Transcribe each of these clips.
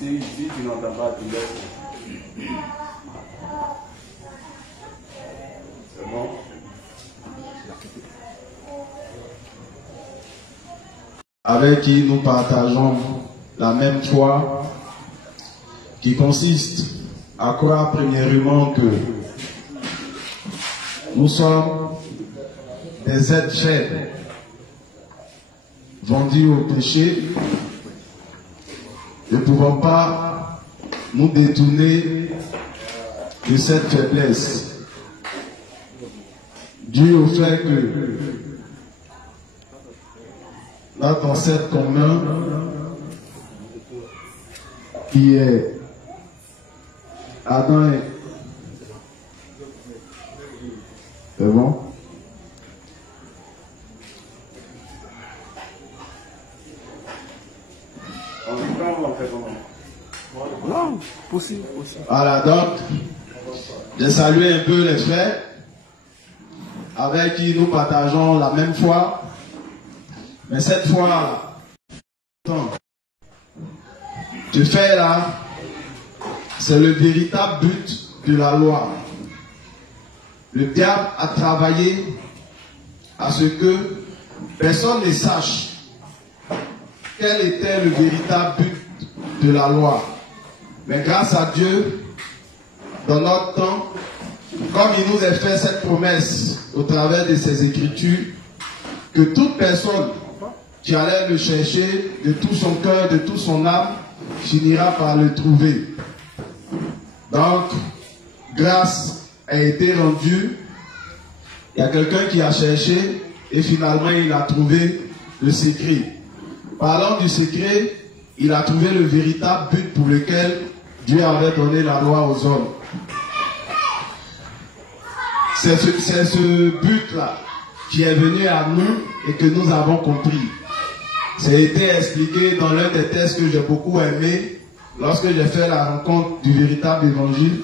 Si tu n'entends pas, tu laisses. C'est bon? Avec qui nous partageons la même foi, qui consiste à croire premièrement que nous sommes des êtres faibles, vendus au péché, ne pouvons pas nous détourner de cette faiblesse, dû au fait que notre ancêtre commun, qui est Adam et... C'est bon? Non, possible. Voilà, donc, je salue un peu les frères avec qui nous partageons la même foi, mais cette fois, ce fait là, c'est le véritable but de la loi. Le diable a travaillé à ce que personne ne sache quel était le véritable but de la loi. Mais grâce à Dieu, dans notre temps, comme il nous a fait cette promesse au travers de ses Écritures, que toute personne qui allait le chercher de tout son cœur, de toute son âme, finira par le trouver. Donc, grâce a été rendue. Il y a quelqu'un qui a cherché et finalement il a trouvé le secret. Parlant du secret, il a trouvé le véritable but pour lequel Dieu avait donné la loi aux hommes. C'est ce but-là qui est venu à nous et que nous avons compris. Ça a été expliqué dans l'un des textes que j'ai beaucoup aimé lorsque j'ai fait la rencontre du véritable évangile,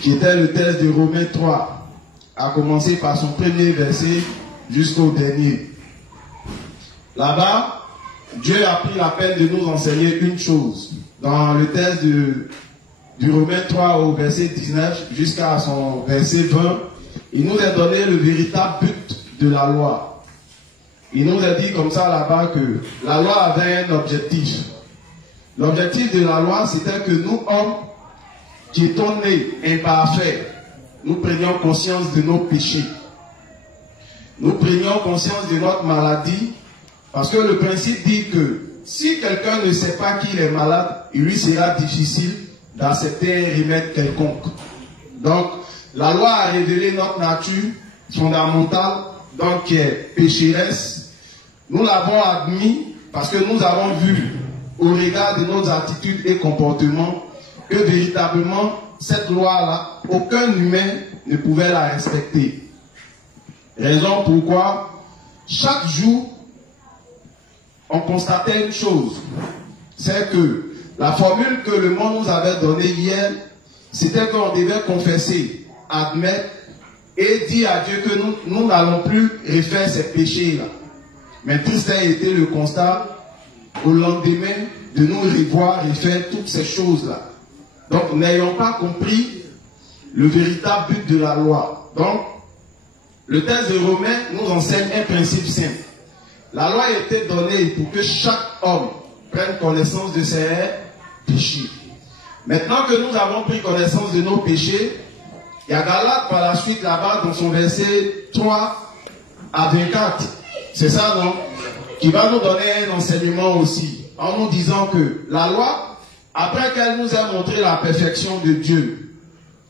qui était le texte de Romains 3, à commencer par son premier verset jusqu'au dernier. Là-bas, Dieu a pris la peine de nous enseigner une chose. Dans le texte du Romains 3 au verset 19 jusqu'à son verset 20, il nous a donné le véritable but de la loi. Il nous a dit comme ça là-bas que la loi avait un objectif. L'objectif de la loi, c'était que nous, hommes, qui étions nés imparfaits, nous prenions conscience de nos péchés. Nous prenions conscience de notre maladie, parce que le principe dit que si quelqu'un ne sait pas qu'il est malade, il lui sera difficile d'accepter un remède quelconque. Donc, la loi a révélé notre nature fondamentale, donc qui est pécheresse. Nous l'avons admis parce que nous avons vu, au regard de nos attitudes et comportements, que véritablement, cette loi-là, aucun humain ne pouvait la respecter. Raison pourquoi, chaque jour, on constatait une chose, c'est que la formule que le monde nous avait donnée hier, c'était qu'on devait confesser, admettre et dire à Dieu que nous n'allons plus refaire ces péchés-là. Mais tout ça a été le constat au lendemain de nous revoir refaire toutes ces choses-là. Donc, n'ayons pas compris le véritable but de la loi. Donc, le texte de Romains nous enseigne un principe simple. La loi a été donnée pour que chaque homme prenne connaissance de ses péchés. Maintenant que nous avons pris connaissance de nos péchés, il y a Galates par la suite là-bas dans son verset 3 à 24. C'est ça, non? Qui va nous donner un enseignement aussi, en nous disant que la loi, après qu'elle nous a montré la perfection de Dieu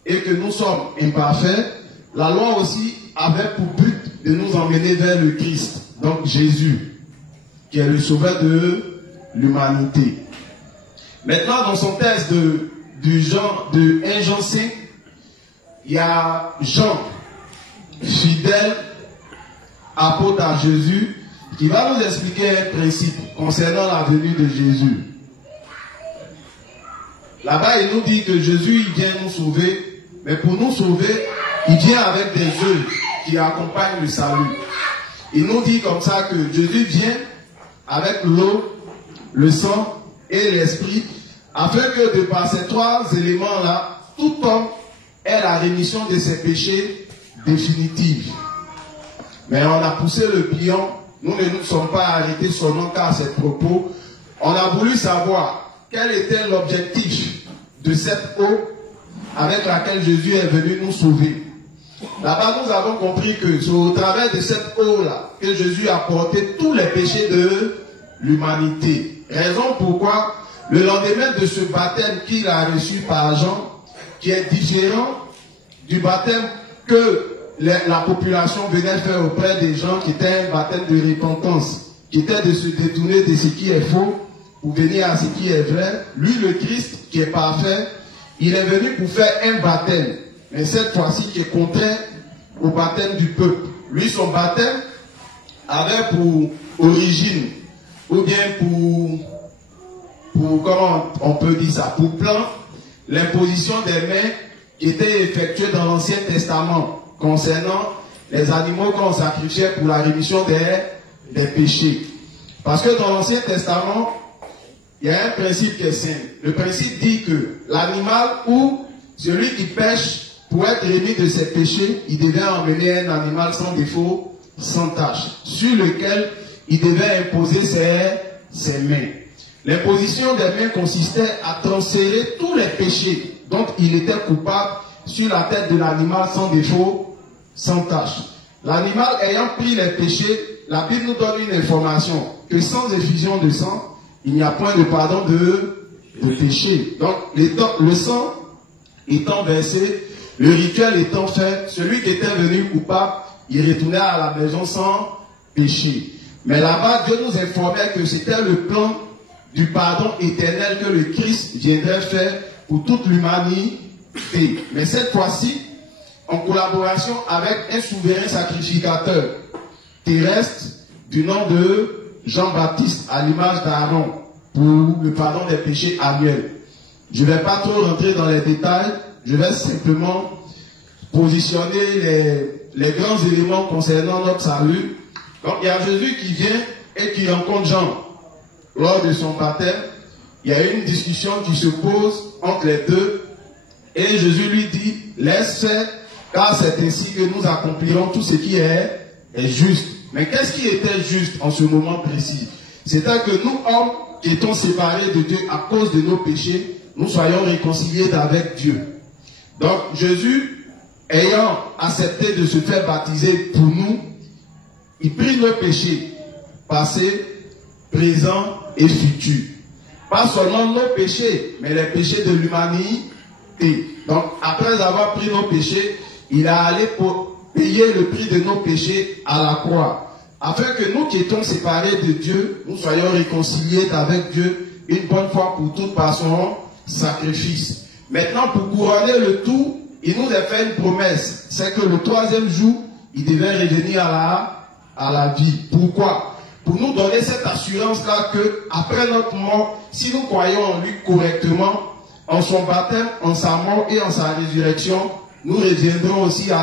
et que nous sommes imparfaits, la loi aussi avait pour but de nous emmener vers le Christ, donc Jésus, qui est le sauveur de l'humanité. Maintenant, dans son texte de 1 Jean 5, il y a Jean, fidèle, apôtre à Jésus, qui va nous expliquer un principe concernant la venue de Jésus. Là-bas, il nous dit que Jésus, il vient nous sauver, mais pour nous sauver, il vient avec des œuvres qui accompagnent le salut. Il nous dit comme ça que Jésus vient avec l'eau, le sang et l'esprit, afin que de par ces trois éléments-là, tout homme ait la rémission de ses péchés définitifs. Mais on a poussé le pion, nous ne nous sommes pas arrêtés seulement qu'à ces propos. On a voulu savoir quel était l'objectif de cette eau avec laquelle Jésus est venu nous sauver. Là-bas, nous avons compris que c'est au travers de cette eau-là que Jésus a porté tous les péchés de l'humanité. Raison pourquoi, le lendemain de ce baptême qu'il a reçu par Jean, qui est différent du baptême que la population venait faire auprès des gens, qui était un baptême de repentance, qui était de se détourner de ce qui est faux pour venir à ce qui est vrai. Lui, le Christ, qui est parfait, il est venu pour faire un baptême, mais cette fois-ci qui est contraire au baptême du peuple. Lui, son baptême avait pour origine, ou bien pour comment on peut dire ça, pour plan, l'imposition des mains qui était effectuée dans l'Ancien Testament concernant les animaux qu'on sacrifiait pour la rémission des péchés. Parce que dans l'Ancien Testament, il y a un principe qui est simple. Le principe dit que l'animal ou celui qui pêche, pour être remis de ses péchés, il devait emmener un animal sans défaut, sans tache, sur lequel il devait imposer ses mains. L'imposition des mains consistait à transférer tous les péchés dont il était coupable sur la tête de l'animal sans défaut, sans tache. L'animal ayant pris les péchés, la Bible nous donne une information, que sans effusion de sang, il n'y a point de pardon de péché. Donc, le sang étant versé, le rituel étant fait, celui qui était venu coupable, il retournait à la maison sans péché. Mais là-bas, Dieu nous informait que c'était le plan du pardon éternel que le Christ viendrait faire pour toute l'humanité. Mais cette fois-ci, en collaboration avec un souverain sacrificateur terrestre du nom de Jean-Baptiste à l'image d'Aaron pour le pardon des péchés annuels. Je ne vais pas trop rentrer dans les détails, je vais simplement positionner les grands éléments concernant notre salut. Donc il y a Jésus qui vient et qui rencontre Jean lors de son baptême. Il y a une discussion qui se pose entre les deux et Jésus lui dit, laisse faire, car c'est ainsi que nous accomplirons tout ce qui est juste. Mais qu'est-ce qui était juste en ce moment précis? C'était que nous, hommes, qui étions séparés de Dieu à cause de nos péchés, nous soyons réconciliés avec Dieu. Donc Jésus, ayant accepté de se faire baptiser pour nous, il prit nos péchés, passés, présents et futurs. Pas seulement nos péchés, mais les péchés de l'humanité. Donc après avoir pris nos péchés, il a allé pour payer le prix de nos péchés à la croix, afin que nous qui étions séparés de Dieu, nous soyons réconciliés avec Dieu une bonne fois pour toutes par son sacrifice. Maintenant, pour couronner le tout, il nous a fait une promesse, c'est que le troisième jour, il devait revenir à la vie. Pourquoi? Pour nous donner cette assurance-là que, après notre mort, si nous croyons en lui correctement, en son baptême, en sa mort et en sa résurrection, nous reviendrons aussi à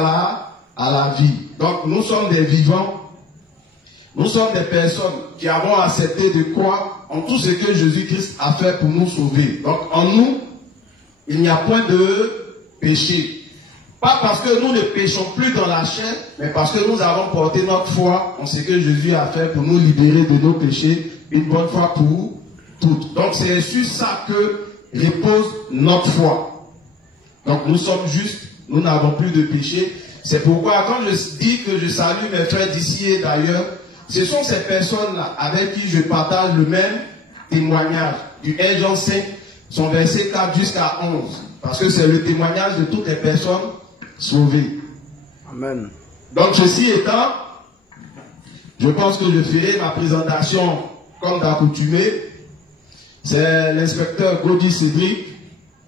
la vie. Donc nous sommes des vivants, nous sommes des personnes qui avons accepté de croire en tout ce que Jésus-Christ a fait pour nous sauver. Donc en nous, il n'y a point de péché. Pas parce que nous ne péchons plus dans la chair, mais parce que nous avons porté notre foi en ce que Jésus a fait pour nous libérer de nos péchés une bonne fois pour toutes. Donc c'est sur ça que repose notre foi. Donc nous sommes justes, nous n'avons plus de péché. C'est pourquoi quand je dis que je salue mes frères d'ici et d'ailleurs, ce sont ces personnes-là avec qui je partage le même témoignage du 1 Jean 5, son verset 4 jusqu'à 11. Parce que c'est le témoignage de toutes les personnes sauvées. Amen. Donc ceci étant, je pense que je ferai ma présentation comme d'accoutumé. C'est l'inspecteur Gaudi Cédric,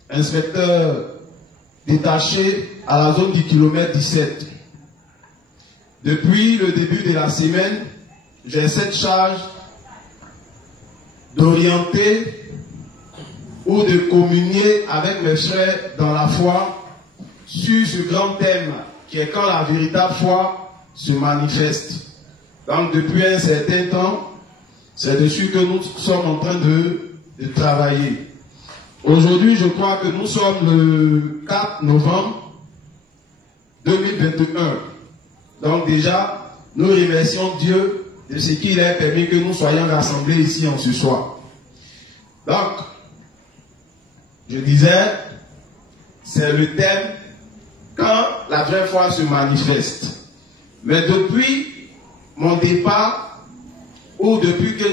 inspecteur détaché à la zone du kilomètre 17. Depuis le début de la semaine, j'ai cette charge d'orienter ou de communier avec mes frères dans la foi sur ce grand thème qui est quand la véritable foi se manifeste. Donc depuis un certain temps, c'est dessus que nous sommes en train de travailler. Aujourd'hui, je crois que nous sommes le 4 novembre 2021. Donc déjà, nous remercions Dieu de ce qu'il a permis que nous soyons rassemblés ici en ce soir. Donc, je disais, c'est le thème quand la vraie foi se manifeste. Mais depuis mon départ, ou depuis que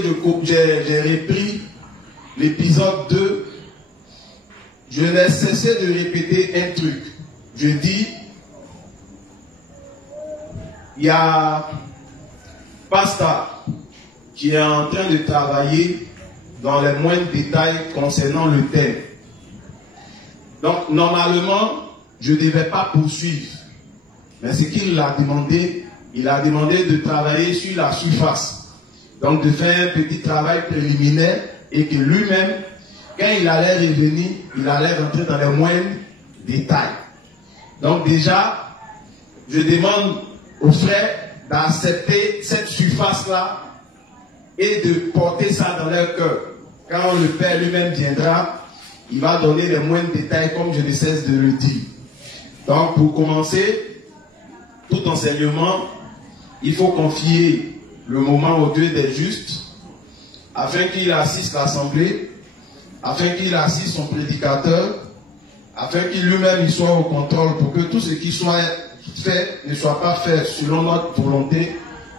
j'ai repris l'épisode 2, je n'ai cessé de répéter un truc. Je dis, il y a Pasteur qui est en train de travailler dans les moindres détails concernant le thème. Donc, normalement, je ne devais pas poursuivre. Mais ce qu'il a demandé, il a demandé de travailler sur la surface. Donc, de faire un petit travail préliminaire et que lui-même, quand il allait revenir, il allait rentrer dans les moindres détails. Donc, déjà, je demande aux frères d'accepter cette surface-là et de porter ça dans leur cœur. Quand le Père lui-même viendra, il va donner les moindres détails comme je ne cesse de le dire. Donc pour commencer, tout enseignement, il faut confier le moment au Dieu des justes, afin qu'il assiste l'assemblée, afin qu'il assiste son prédicateur, afin qu'il lui-même soit au contrôle pour que tout ce qui soit fait ne soit pas fait selon notre volonté,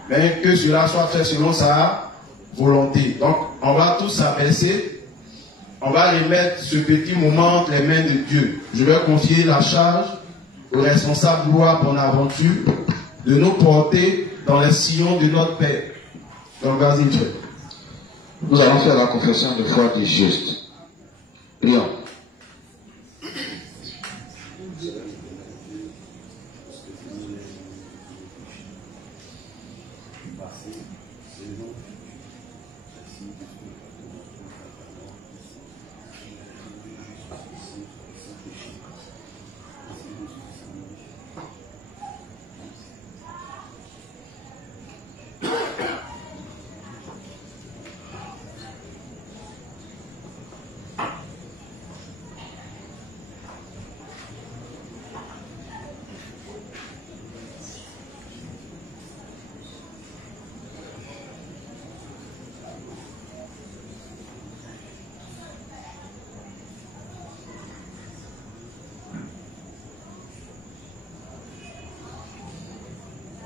mais que cela soit fait selon sa volonté. Donc on va tous s'abaisser. On va remettre ce petit moment entre les mains de Dieu. Je vais confier la charge au responsable Gloire Bonaventure de nous porter dans les sillons de notre Père. Donc vas-y, Dieu. Nous allons faire la confession de foi du juste. Prions.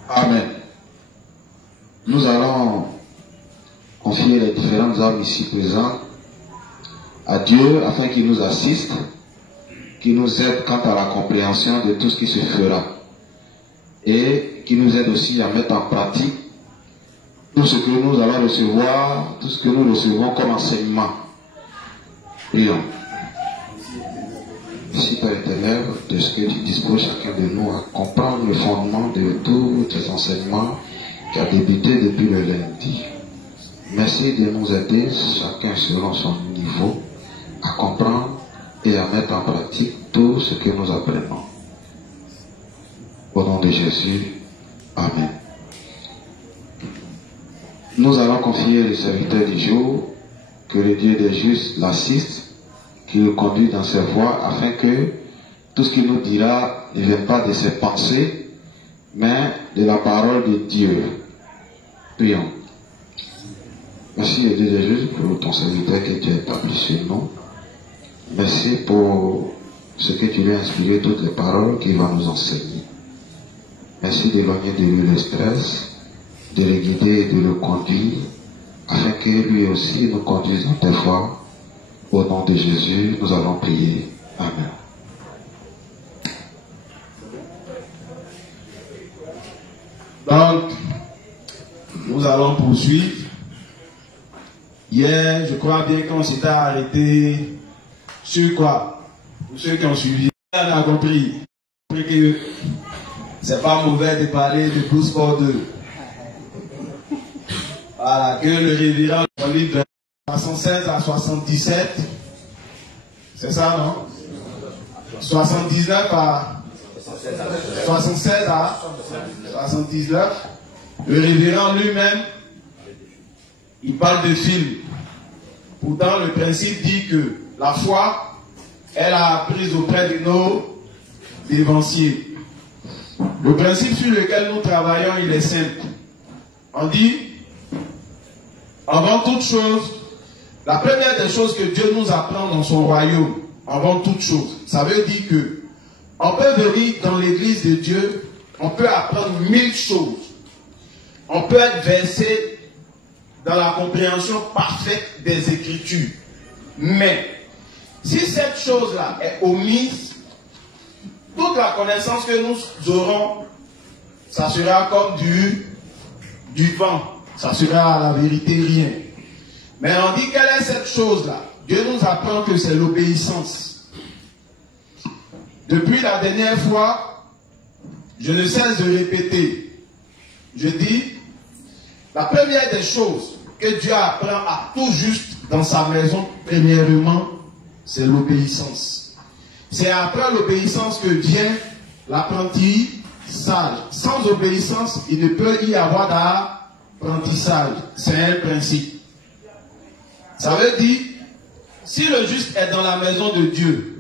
Amen. Nous allons confier les différentes âmes ici présentes à Dieu afin qu'il nous assiste, qu'il nous aide quant à la compréhension de tout ce qui se fera et qu'il nous aide aussi à mettre en pratique tout ce que nous allons recevoir, tout ce que nous recevons comme enseignement. Prions. Merci Père éternel de ce que tu disposes chacun de nous à comprendre le fondement de tous tes enseignements qui a débuté depuis le lundi. Merci de nous aider, chacun selon son niveau, à comprendre et à mettre en pratique tout ce que nous apprenons. Au nom de Jésus, Amen. Nous allons confier le serviteur du jour, que le Dieu des justes l'assiste, qui le conduit dans ses voies, afin que tout ce qu'il nous dira ne vienne pas de ses pensées, mais de la parole de Dieu. Prions. Merci le Dieu des justes pour ton serviteur que tu as établi sur nous. Merci pour ce que tu lui as inspiré, toutes les paroles qu'il va nous enseigner. Merci d'éloigner de lui le stress, de le guider et de le conduire, afin que lui aussi nous conduise dans tes voies. Au nom de Jésus, nous allons prier. Amen. Donc, nous allons poursuivre. Hier, je crois bien qu'on s'était arrêté sur quoi? Pour ceux qui ont suivi, on a compris que c'est pas mauvais de parler de Bruce Ford 2. Voilà, que le révérend livre de 76 à 77, c'est ça, non? 79 à 76 à 79. Le révérend lui-même, il parle de film. Pourtant, le principe dit que la foi elle a appris auprès de nos dévanciers. Le principe sur lequel nous travaillons, il est simple. On dit, avant toute chose, la première des choses que Dieu nous apprend dans son royaume, avant toute chose, ça veut dire que on peut venir dans l'église de Dieu, on peut apprendre 1000 choses. On peut être versé dans la compréhension parfaite des Écritures. Mais, si cette chose-là est omise, toute la connaissance que nous aurons, ça sera comme du vent. Ça sera à la vérité rien. Mais on dit, quelle est cette chose-là? Dieu nous apprend que c'est l'obéissance. Depuis la dernière fois, je ne cesse de répéter. Je dis, la première des choses que Dieu apprend à tout juste dans sa maison, premièrement, c'est l'obéissance. C'est après l'obéissance que vient l'apprentissage. Sans obéissance, il ne peut y avoir d'apprentissage. C'est un principe. Ça veut dire, si le juste est dans la maison de Dieu,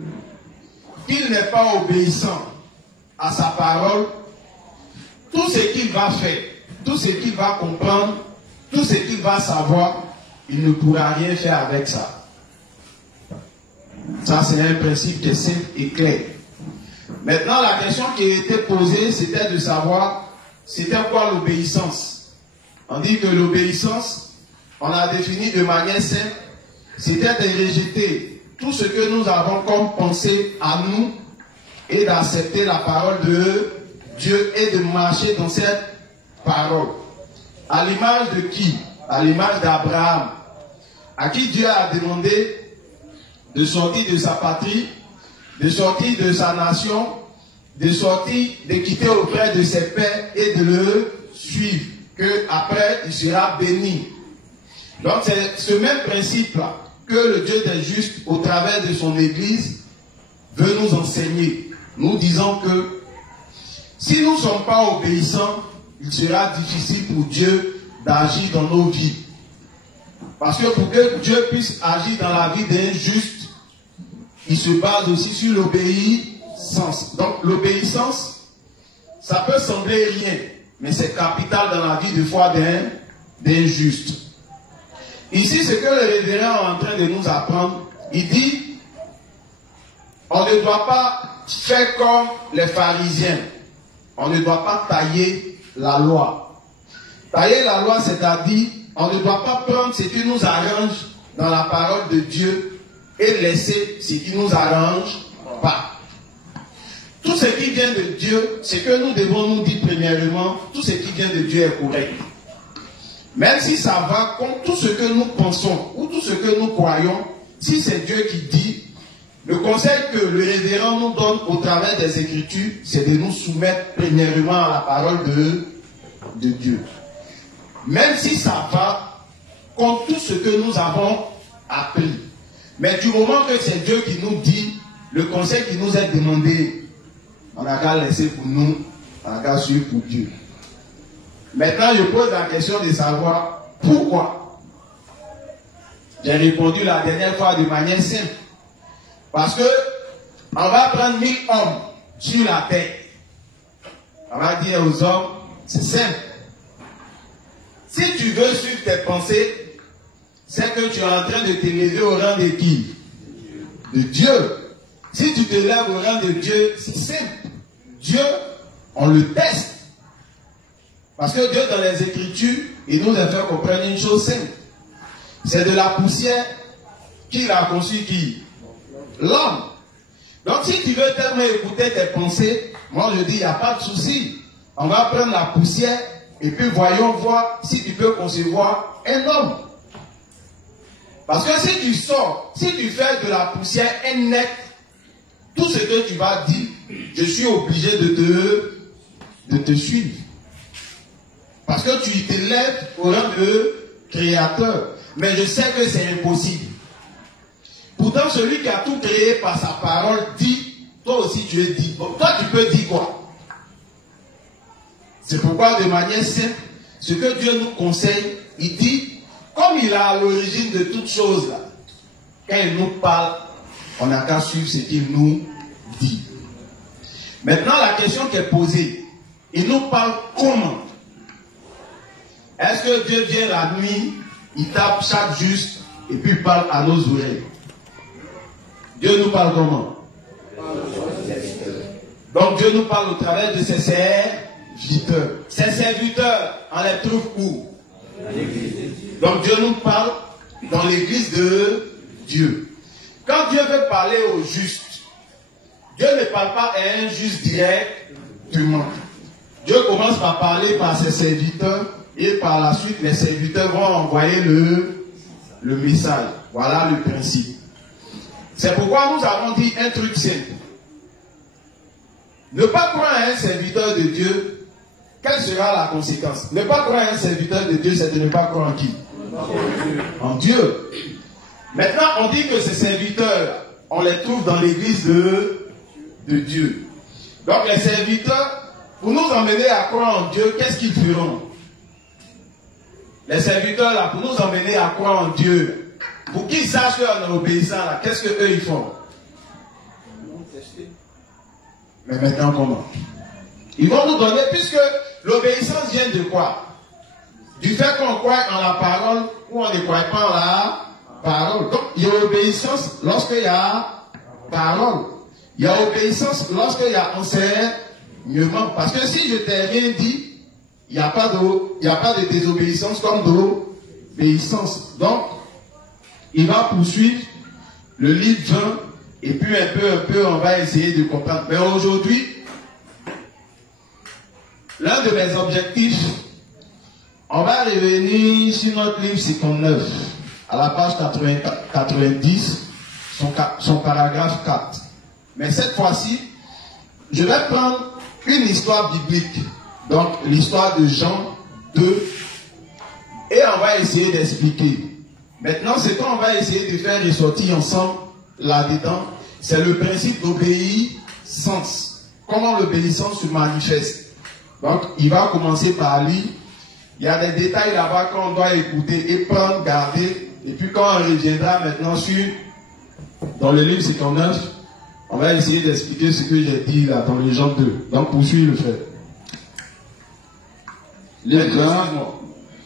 qu'il n'est pas obéissant à sa parole, tout ce qu'il va faire, tout ce qu'il va comprendre, tout ce qu'il va savoir, il ne pourra rien faire avec ça. Ça, c'est un principe qui est simple et clair. Maintenant, la question qui a été posée, c'était de savoir, c'était quoi l'obéissance? On dit que l'obéissance, on a défini de manière simple, c'était de rejeter tout ce que nous avons comme pensée à nous et d'accepter la parole de Dieu et de marcher dans cette parole. À l'image de qui? À l'image d'Abraham, à qui Dieu a demandé de sortir de sa patrie, de sortir de sa nation, de sortir, de quitter auprès de ses pères et de le suivre, que après il sera béni. Donc c'est ce même principe-là que le Dieu des justes, au travers de son Église, veut nous enseigner. Nous disons que si nous ne sommes pas obéissants, il sera difficile pour Dieu d'agir dans nos vies. Parce que pour que Dieu puisse agir dans la vie d'un juste, il se base aussi sur l'obéissance. Donc l'obéissance, ça peut sembler rien, mais c'est capital dans la vie de foi d'un juste. Ici, ce que le révérend est en train de nous apprendre, il dit, on ne doit pas faire comme les pharisiens. On ne doit pas tailler la loi. Tailler la loi, c'est-à-dire, on ne doit pas prendre ce qui nous arrange dans la parole de Dieu et laisser ce qui nous arrange pas. Tout ce qui vient de Dieu, ce que nous devons nous dire premièrement, tout ce qui vient de Dieu est correct. Même si ça va contre tout ce que nous pensons ou tout ce que nous croyons, si c'est Dieu qui dit, le conseil que le révérend nous donne au travers des Écritures, c'est de nous soumettre premièrement à la parole de Dieu. Même si ça va contre tout ce que nous avons appris. Mais du moment que c'est Dieu qui nous dit, le conseil qui nous est demandé, on n'a qu'à laisser pour nous, on n'a qu'à suivre pour Dieu. Maintenant, je pose la question de savoir pourquoi. J'ai répondu la dernière fois de manière simple. Parce que on va prendre 1000 hommes sur la terre. On va dire aux hommes, c'est simple. Si tu veux suivre tes pensées, c'est que tu es en train de t'élever au rang de qui? De Dieu. Si tu te lèves au rang de Dieu, c'est simple. Dieu, on le teste. Parce que Dieu, dans les Écritures, il nous a fait comprendre une chose simple. C'est de la poussière qu'il a conçu qui? L'homme. Donc si tu veux tellement écouter tes pensées, moi je dis, il n'y a pas de souci. On va prendre la poussière et puis voyons voir si tu peux concevoir un homme. Parce que si tu sors, si tu fais de la poussière un être, tout ce que tu vas dire, je suis obligé de te suivre. Parce que tu t'élèves au rang de créateur. Mais je sais que c'est impossible. Pourtant, celui qui a tout créé par sa parole dit, toi aussi tu es dit. Bon, toi tu peux dire quoi? C'est pourquoi de manière simple, ce que Dieu nous conseille, il dit, comme il est à l'origine de toutes choses là, quand il nous parle, On n'a qu'à suivre ce qu'il nous dit. Maintenant, la question qui est posée, il nous parle comment? Est-ce que Dieu vient la nuit, il tape chaque juste et puis il parle à nos oreilles? Dieu nous parle comment? Donc Dieu nous parle au travers de ses serviteurs. Ces serviteurs, on les trouve où? Donc Dieu nous parle dans l'église de Dieu. Quand Dieu veut parler aux justes, Dieu ne parle pas à un juste directement. Dieu commence par parler par ses serviteurs et par la suite les serviteurs vont envoyer le message. Voilà le principe. C'est pourquoi nous avons dit un truc simple. Ne pas croire à un serviteur de Dieu, quelle sera la conséquence? Ne pas croire à un serviteur de Dieu, c'est de ne pas croire en qui? En Dieu. Maintenant, on dit que ces serviteurs, on les trouve dans l'église de Dieu. Donc les serviteurs, pour nous emmener à croire en Dieu, qu'est-ce qu'ils feront? Les serviteurs là, pour nous emmener à croire en Dieu, pour qu'ils sachent qu'on est obéissant là, qu'est-ce qu'eux ils font? Mais maintenant comment? Ils vont nous donner, puisque l'obéissance vient de quoi? Du fait qu'on croit en la parole ou on ne croit pas en la parole. Donc il y a obéissance lorsqu'il y a parole. Il y a obéissance lorsqu'il y a enseignement. Parce que si je t'ai rien dit, il n'y a pas de désobéissance comme d'obéissance. Donc, il va poursuivre le livre 20 et puis un peu, on va essayer de comprendre. Mais aujourd'hui, l'un de mes objectifs, on va revenir sur notre livre 59, à la page 90, son paragraphe 4. Mais cette fois-ci, je vais prendre une histoire biblique, donc l'histoire de Jean 2, et on va essayer d'expliquer. Maintenant, ce qu'on va essayer de faire ressortir ensemble là-dedans, c'est le principe d'obéissance. Comment l'obéissance se manifeste. Donc, il va commencer par lire. Il y a des détails là-bas qu'on doit écouter et prendre, garder. Et puis quand on reviendra maintenant dans le livre 59, on va essayer d'expliquer ce que j'ai dit là dans les Jean 2. Donc, poursuis le fait.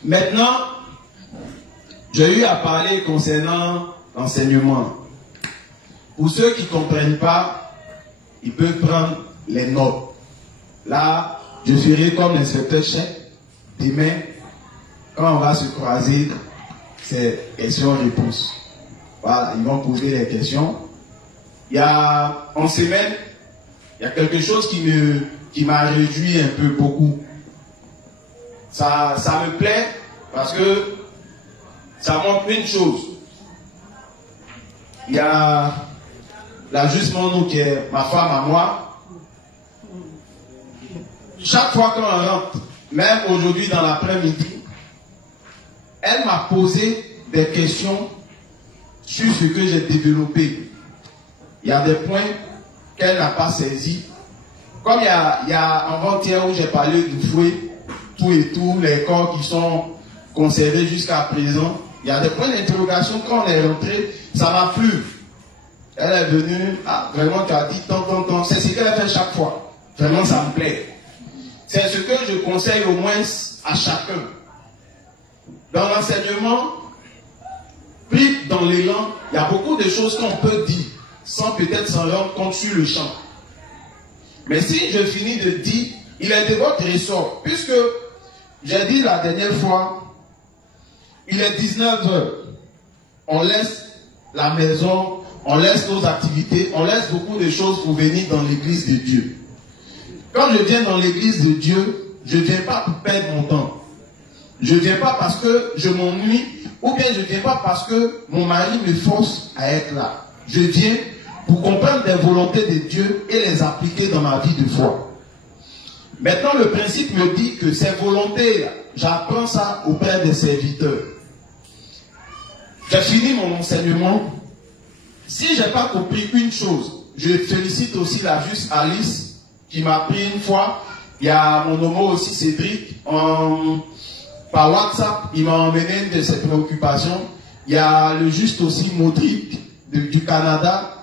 Maintenant, j'ai eu à parler concernant l'enseignement. Pour ceux qui ne comprennent pas, ils peuvent prendre les notes. Là, je ferai comme l'inspecteur chef. Demain, quand on va se croiser, c'est questions-réponses. Voilà, ils vont poser les questions. Il y a, en semaine, il y a quelque chose qui m'a réjoui un peu beaucoup. Ça me plaît parce que ça montre une chose. Il y a la juste Mono qui est ma femme à moi. Chaque fois qu'on rentre, même aujourd'hui dans l'après-midi, elle m'a posé des questions sur ce que j'ai développé. Il y a des points qu'elle n'a pas saisis. Comme il y a avant-hier où j'ai parlé du fouet, tout et tout, les corps qui sont conservés jusqu'à présent, il y a des points d'interrogation. Quand on est rentré, ça m'a plu. Elle est venue, vraiment, tu as dit tant. C'est ce qu'elle fait chaque fois. Vraiment, ça me plaît. C'est ce que je conseille au moins à chacun. Dans l'enseignement, pris dans l'élan, il y a beaucoup de choses qu'on peut dire, sans peut-être s'en rendre compte sur le champ. Mais si je finis de dire, il est de votre ressort, puisque j'ai dit la dernière fois, il est 19h, on laisse la maison, on laisse nos activités, on laisse beaucoup de choses pour venir dans l'église de Dieu. Quand je viens dans l'église de Dieu, je ne viens pas pour perdre mon temps. Je ne viens pas parce que je m'ennuie, ou bien je ne viens pas parce que mon mari me force à être là. Je viens pour comprendre des volontés de Dieu et les appliquer dans ma vie de foi. Maintenant, le principe me dit que ces volontés-là, j'apprends ça auprès des serviteurs. J'ai fini mon enseignement. Si je n'ai pas compris une chose, je félicite aussi la juste Alice qui m'a pris une fois. Il y a mon homo aussi, Cédric, par WhatsApp, il m'a emmené une de ses préoccupations. Il y a le juste aussi, Modric, du Canada.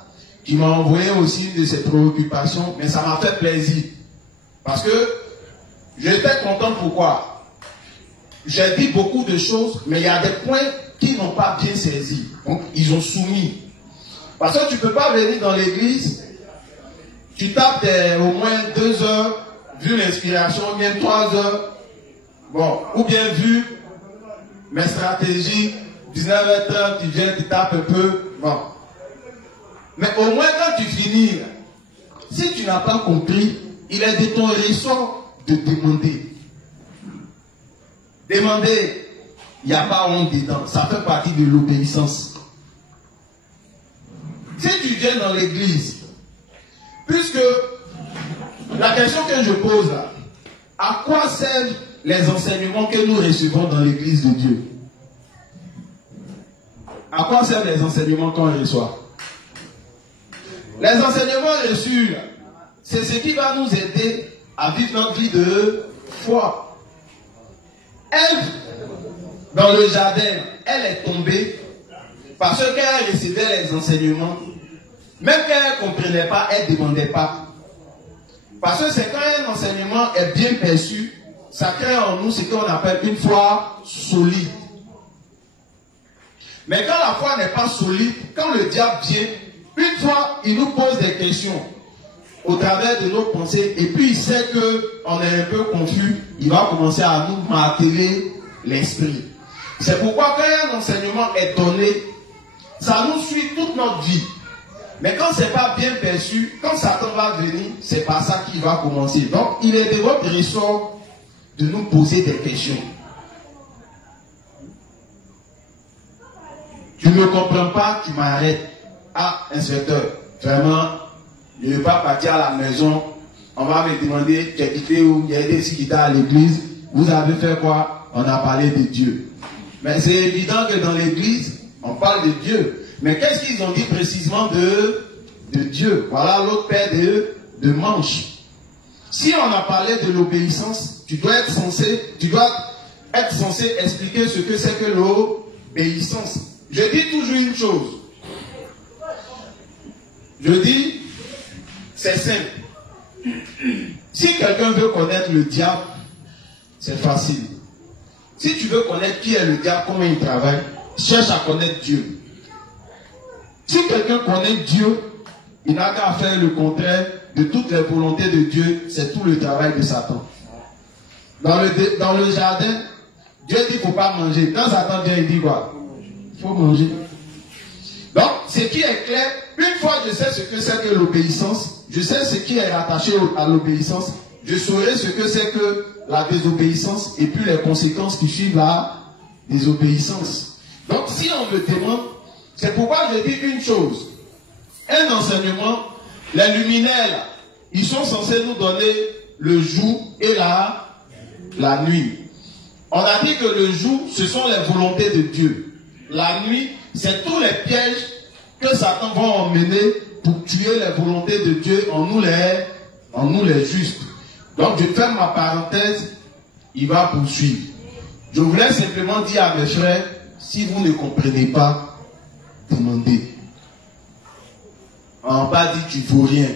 qui m'a envoyé aussi de ses préoccupations, mais ça m'a fait plaisir. Parce que j'étais content. Pourquoi? J'ai dit beaucoup de choses, mais il y a des points qui n'ont pas bien saisi. Donc, ils ont soumis. Parce que tu ne peux pas venir dans l'église, tu tapes au moins 2 heures, vu l'inspiration, bien 3 heures, bon, ou bien vu mes stratégies, 19h30, tu viens, tu tapes un peu, bon. Mais au moins quand tu finis, si tu n'as pas compris, il est de ton ressort de demander. Demander, il n'y a pas honte dedans, ça fait partie de l'obéissance. Si tu viens dans l'église, puisque la question que je pose là, à quoi servent les enseignements que nous recevons dans l'église de Dieu? À quoi servent les enseignements qu'on reçoit? Les enseignements reçus, c'est ce qui va nous aider à vivre notre vie de foi. Elle, dans le jardin, elle est tombée parce qu'elle recevait les enseignements. Même quand elle ne comprenait pas, elle ne demandait pas. Parce que c'est quand un enseignement est bien perçu, ça crée en nous ce qu'on appelle une foi solide. Mais quand la foi n'est pas solide, quand le diable vient, une fois il nous pose des questions au travers de nos pensées, et puis il sait qu'on est un peu confus, il va commencer à nous marteler l'esprit. C'est pourquoi quand un enseignement est donné, ça nous suit toute notre vie. Mais quand ce n'est pas bien perçu, quand Satan va venir, c'est pas ça qui va commencer. Donc, il est de votre ressort de nous poser des questions. Tu ne comprends pas, tu m'arrêtes. Ah, inspecteur, vraiment, je ne vais pas partir à la maison. On va me demander, tu as quitté où? Il y a des ici qui étaient à l'église. Vous avez fait quoi? On a parlé de Dieu. Mais c'est évident que dans l'église, on parle de Dieu. Mais qu'est-ce qu'ils ont dit précisément de Dieu? Voilà l'autre paire de manches. Si on a parlé de l'obéissance, tu dois être censé expliquer ce que c'est que l'obéissance. Je dis toujours une chose. Je dis, c'est simple. Si quelqu'un veut connaître le diable, c'est facile. Si tu veux connaître qui est le diable, comment il travaille, cherche à connaître Dieu. Si quelqu'un connaît Dieu, il n'a qu'à faire le contraire de toutes les volontés de Dieu, c'est tout le travail de Satan. Dans le jardin, Dieu dit qu'il ne faut pas manger. Quand Satan vient, il dit quoi? Il faut manger. Donc, ce qui est clair, une fois que je sais ce que c'est que l'obéissance, je sais ce qui est rattaché à l'obéissance, je saurai ce que c'est que la désobéissance et puis les conséquences qui suivent la désobéissance. Donc, si on me demande, c'est pourquoi je dis une chose. Un enseignement, les luminaires, ils sont censés nous donner le jour et la nuit. On a dit que le jour, ce sont les volontés de Dieu. La nuit, c'est tous les pièges que Satan va emmener pour tuer les volontés de Dieu en nous les justes. Donc je ferme ma parenthèse, il va poursuivre. Je voulais simplement dire à mes frères, si vous ne comprenez pas, demandez. On n'a pas dit tu ne vaux rien.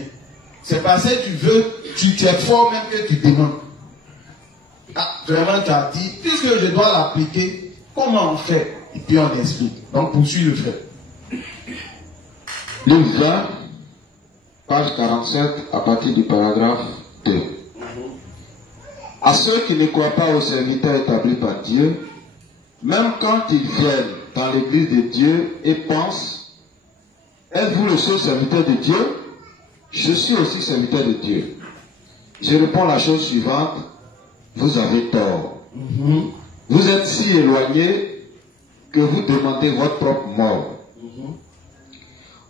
C'est parce que tu es fort même que tu demandes. Ah, vraiment tu as dit, puisque je dois l'appliquer, comment on fait? Et puis on explique. Donc poursuis le frère. Livre 20, page 47, à partir du paragraphe 2. À ceux qui ne croient pas aux serviteurs établis par Dieu, même quand ils viennent dans l'église de Dieu et pensent, êtes-vous le seul serviteur de Dieu? Je suis aussi serviteur de Dieu. Je réponds la chose suivante, vous avez tort. Vous êtes si éloignés que vous demandez votre propre mort.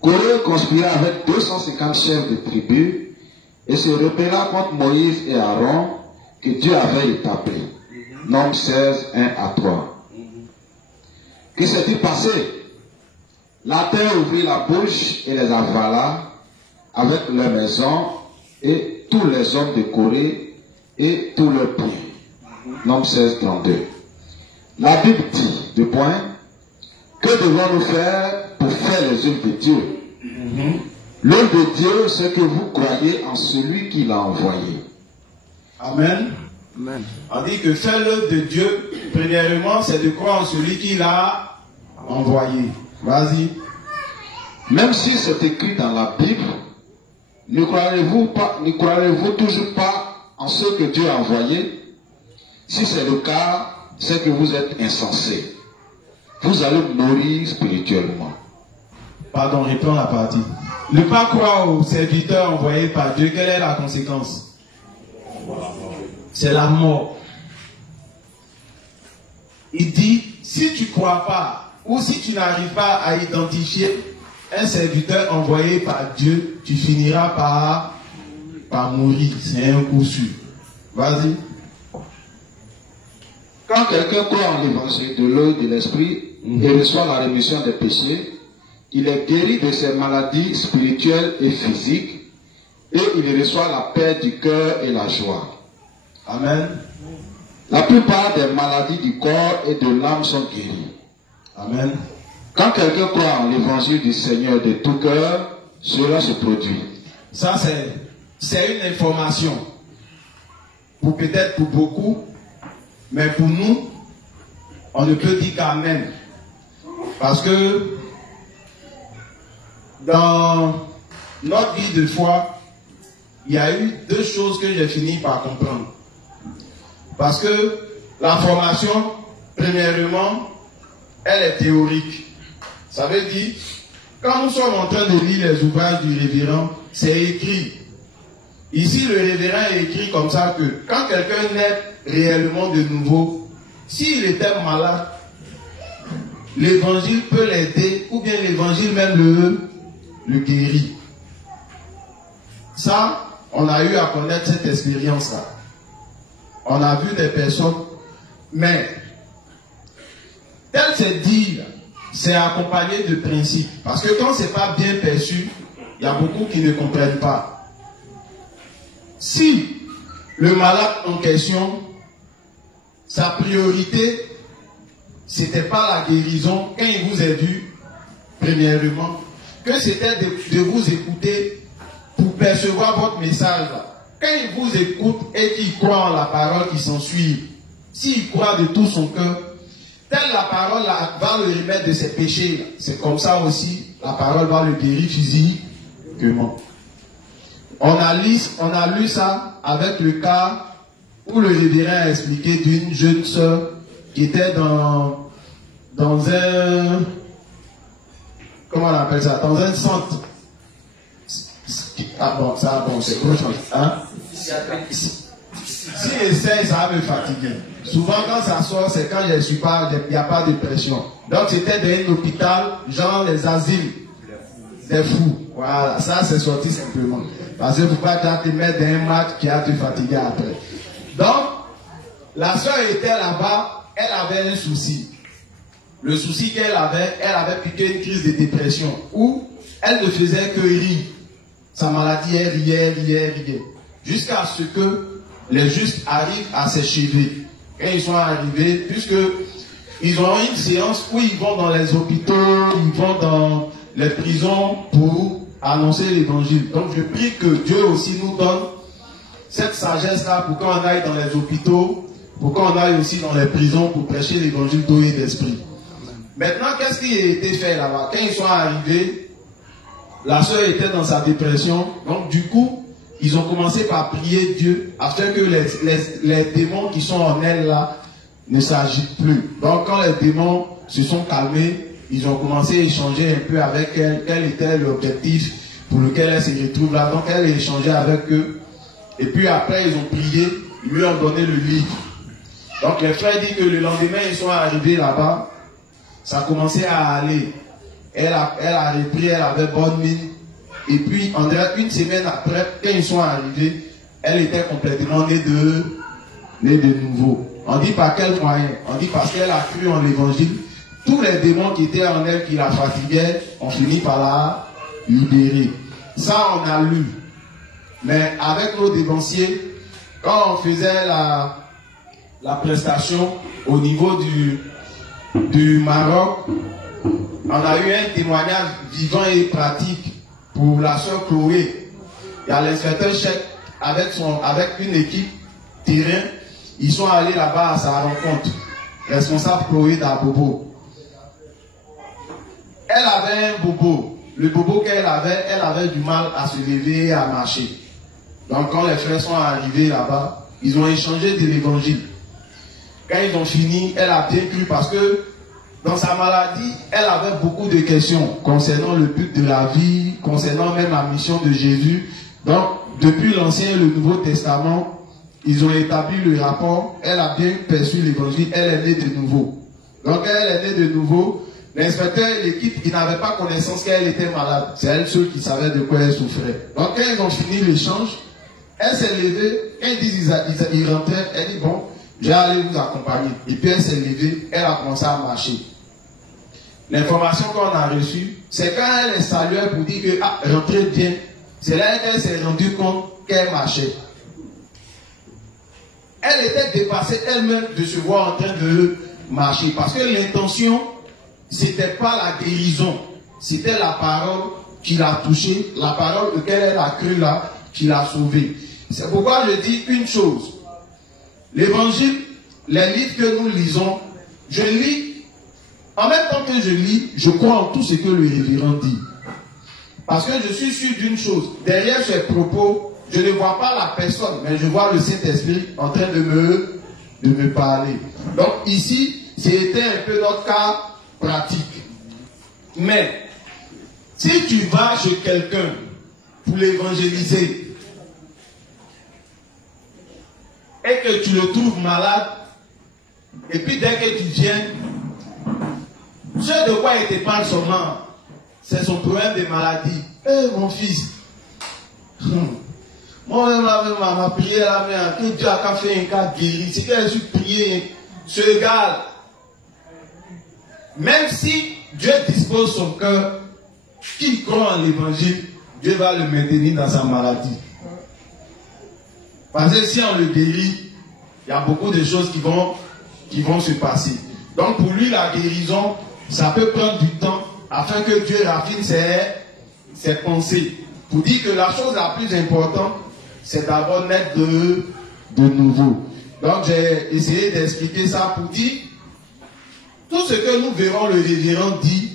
Corée conspira avec 250 chefs de tribus et se rebella contre Moïse et Aaron que Dieu avait établis. Nombre 16, 1 à 3. Que s'est-il passé? La terre ouvrit la bouche et les avala avec leurs maisons et tous les hommes de Corée et tous leurs biens. Nombre 16, 32. La Bible dit, deux points, que devons-nous faire pour faire les œuvres de Dieu? L'œuvre de Dieu, c'est que vous croyez en celui qui l'a envoyé. Amen. Amen. On dit que faire l'œuvre de Dieu, premièrement, c'est de croire en celui qui l'a envoyé. Vas-y. Même si c'est écrit dans la Bible, ne croirez-vous toujours pas en ce que Dieu a envoyé? Si c'est le cas, c'est que vous êtes insensés. Vous allez mourir spirituellement. Pardon, reprends la partie. Ne pas croire au serviteur envoyé par Dieu, quelle est la conséquence? C'est la mort. Il dit, si tu ne crois pas, ou si tu n'arrives pas à identifier un serviteur envoyé par Dieu, tu finiras par mourir. C'est un coup sûr. Vas-y. Quand quelqu'un croit en l'évangile de l'eau et de l'esprit et reçoit la rémission des péchés, il est guéri de ses maladies spirituelles et physiques et il reçoit la paix du cœur et la joie. Amen. La plupart des maladies du corps et de l'âme sont guéries. Amen. Quand quelqu'un croit en l'évangile du Seigneur de tout cœur, cela se produit. Ça, c'est une information. Peut-être pour beaucoup, mais pour nous, on ne peut dire qu'Amen. Parce que dans notre vie de foi, il y a eu deux choses que j'ai fini par comprendre. Parce que la formation, premièrement, elle est théorique. Ça veut dire, quand nous sommes en train de lire les ouvrages du révérend, c'est écrit. Ici, le révérend est écrit comme ça que quand quelqu'un naît réellement de nouveau, s'il était malade, l'évangile peut l'aider, ou bien l'évangile même le guérit. Ça, on a eu à connaître cette expérience-là. On a vu des personnes, mais tel c'est dire, c'est accompagné de principes. Parce que quand c'est pas bien perçu, il y a beaucoup qui ne comprennent pas. Si le malade en question, sa priorité, c'était pas la guérison, quand il vous a vu, premièrement, que c'était de vous écouter pour percevoir votre message. Quand il vous écoute et qu'il croit en la parole qui s'ensuit, s'il croit de tout son cœur, telle la parole va le remettre de ses péchés. C'est comme ça aussi, la parole va le guérir physiquement. On a lu ça avec le cas où le révérend a expliqué d'une jeune sœur qui était dans un, comment on appelle ça, dans un centre. Ah bon, ça, bon, c'est autre chose. Hein? Si j'essaye, ça va me fatiguer. Souvent, quand ça sort, c'est quand il n'y a pas de pression. Donc, c'était dans un hôpital, genre les asiles des fous. Voilà, ça, c'est sorti simplement. Parce que vous ne pouvez pas te mettre dans un match qui va te fatiguer après. Donc, la soeur était là-bas, elle avait un souci. Le souci qu'elle avait piqué une crise de dépression où elle ne faisait que rire. Sa maladie, elle riait. Jusqu'à ce que les justes arrivent à s'échever. Quand ils sont arrivés, puisque ils ont une séance où ils vont dans les hôpitaux, ils vont dans les prisons pour annoncer l'évangile. Donc je prie que Dieu aussi nous donne cette sagesse-là pour qu'on aille dans les hôpitaux, pour qu'on aille aussi dans les prisons pour prêcher l'évangile d'eau et d'esprit. Maintenant, qu'est-ce qui a été fait là-bas? Quand ils sont arrivés, la sœur était dans sa dépression. Donc du coup, ils ont commencé par prier Dieu afin que les démons qui sont en elle là ne s'agitent plus. Donc quand les démons se sont calmés, ils ont commencé à échanger un peu avec elle. Quel était l'objectif pour lequel elle se retrouve là? Donc elle a échangé avec eux. Et puis après, ils ont prié. Ils lui ont donné le livre. Donc les frères disent que le lendemain, ils sont arrivés là-bas. Ça a commencé à aller. Elle a repris, elle avait bonne mine. Et puis, en une semaine après, quand ils sont arrivés, elle était complètement née de nouveau. On dit par quel moyen? On dit parce qu'elle a cru en l'évangile. Tous les démons qui étaient en elle, qui la fatiguaient, ont fini par la libérer. Ça, on a lu. Mais avec nos dévanciers, quand on faisait la prestation au niveau du Maroc, on a eu un témoignage vivant et pratique pour la soeur Chloé. Il y a l'inspecteur chef avec une équipe terrain. Ils sont allés là-bas à sa rencontre. Responsable Chloé d'Abobo. Elle avait un bobo. Le bobo qu'elle avait, elle avait du mal à se lever et à marcher. Donc quand les frères sont arrivés là-bas, ils ont échangé de l'évangile. Quand ils ont fini, elle a bien cru parce que dans sa maladie, elle avait beaucoup de questions concernant le but de la vie, concernant même la mission de Jésus. Donc, depuis l'Ancien et le Nouveau Testament, ils ont établi le rapport. Elle a bien perçu l'évangile, elle est née de nouveau. Donc, elle est née de nouveau. L'inspecteur et l'équipe, ils n'avaient pas connaissance qu'elle était malade. C'est elle seule qui savait de quoi elle souffrait. Donc, quand ils ont fini l'échange, elle s'est levée. Quand ils disent ils rentraient, elle dit bon, je vais aller vous accompagner. Et puis elle s'est levée, elle a commencé à marcher. L'information qu'on a reçue, c'est quand elle est saluée pour dire que ah, rentrez bien. C'est là qu'elle s'est rendue compte qu'elle marchait. Elle était dépassée elle-même de se voir en train de marcher. Parce que l'intention, c'était pas la guérison. C'était la parole qui l'a touchée, la parole auquel elle a cru là, qui l'a sauvée. C'est pourquoi je dis une chose. L'évangile, les livres que nous lisons, je lis, en même temps que je lis, je crois en tout ce que le révérend dit. Parce que je suis sûr d'une chose, derrière ces propos, je ne vois pas la personne, mais je vois le Saint-Esprit en train de me parler. Donc ici, c'était un peu notre cas pratique. Mais, si tu vas chez quelqu'un pour l'évangéliser, et que tu le trouves malade, et puis dès que tu viens, ce de quoi il te parle seulement, c'est son problème de maladie. Eh mon fils, moi-même ma prière, que Dieu a fait un cas guéri, c'est que je suis prié, ce gars, même si Dieu dispose son cœur, qui croit en l'évangile, Dieu va le maintenir dans sa maladie. Parce que si on le guérit, il y a beaucoup de choses qui vont se passer. Donc pour lui, la guérison, ça peut prendre du temps afin que Dieu raffine ses pensées. Pour dire que la chose la plus importante, c'est d'abord naître de nouveau. Donc j'ai essayé d'expliquer ça pour dire, tout ce que nous verrons le révérend dit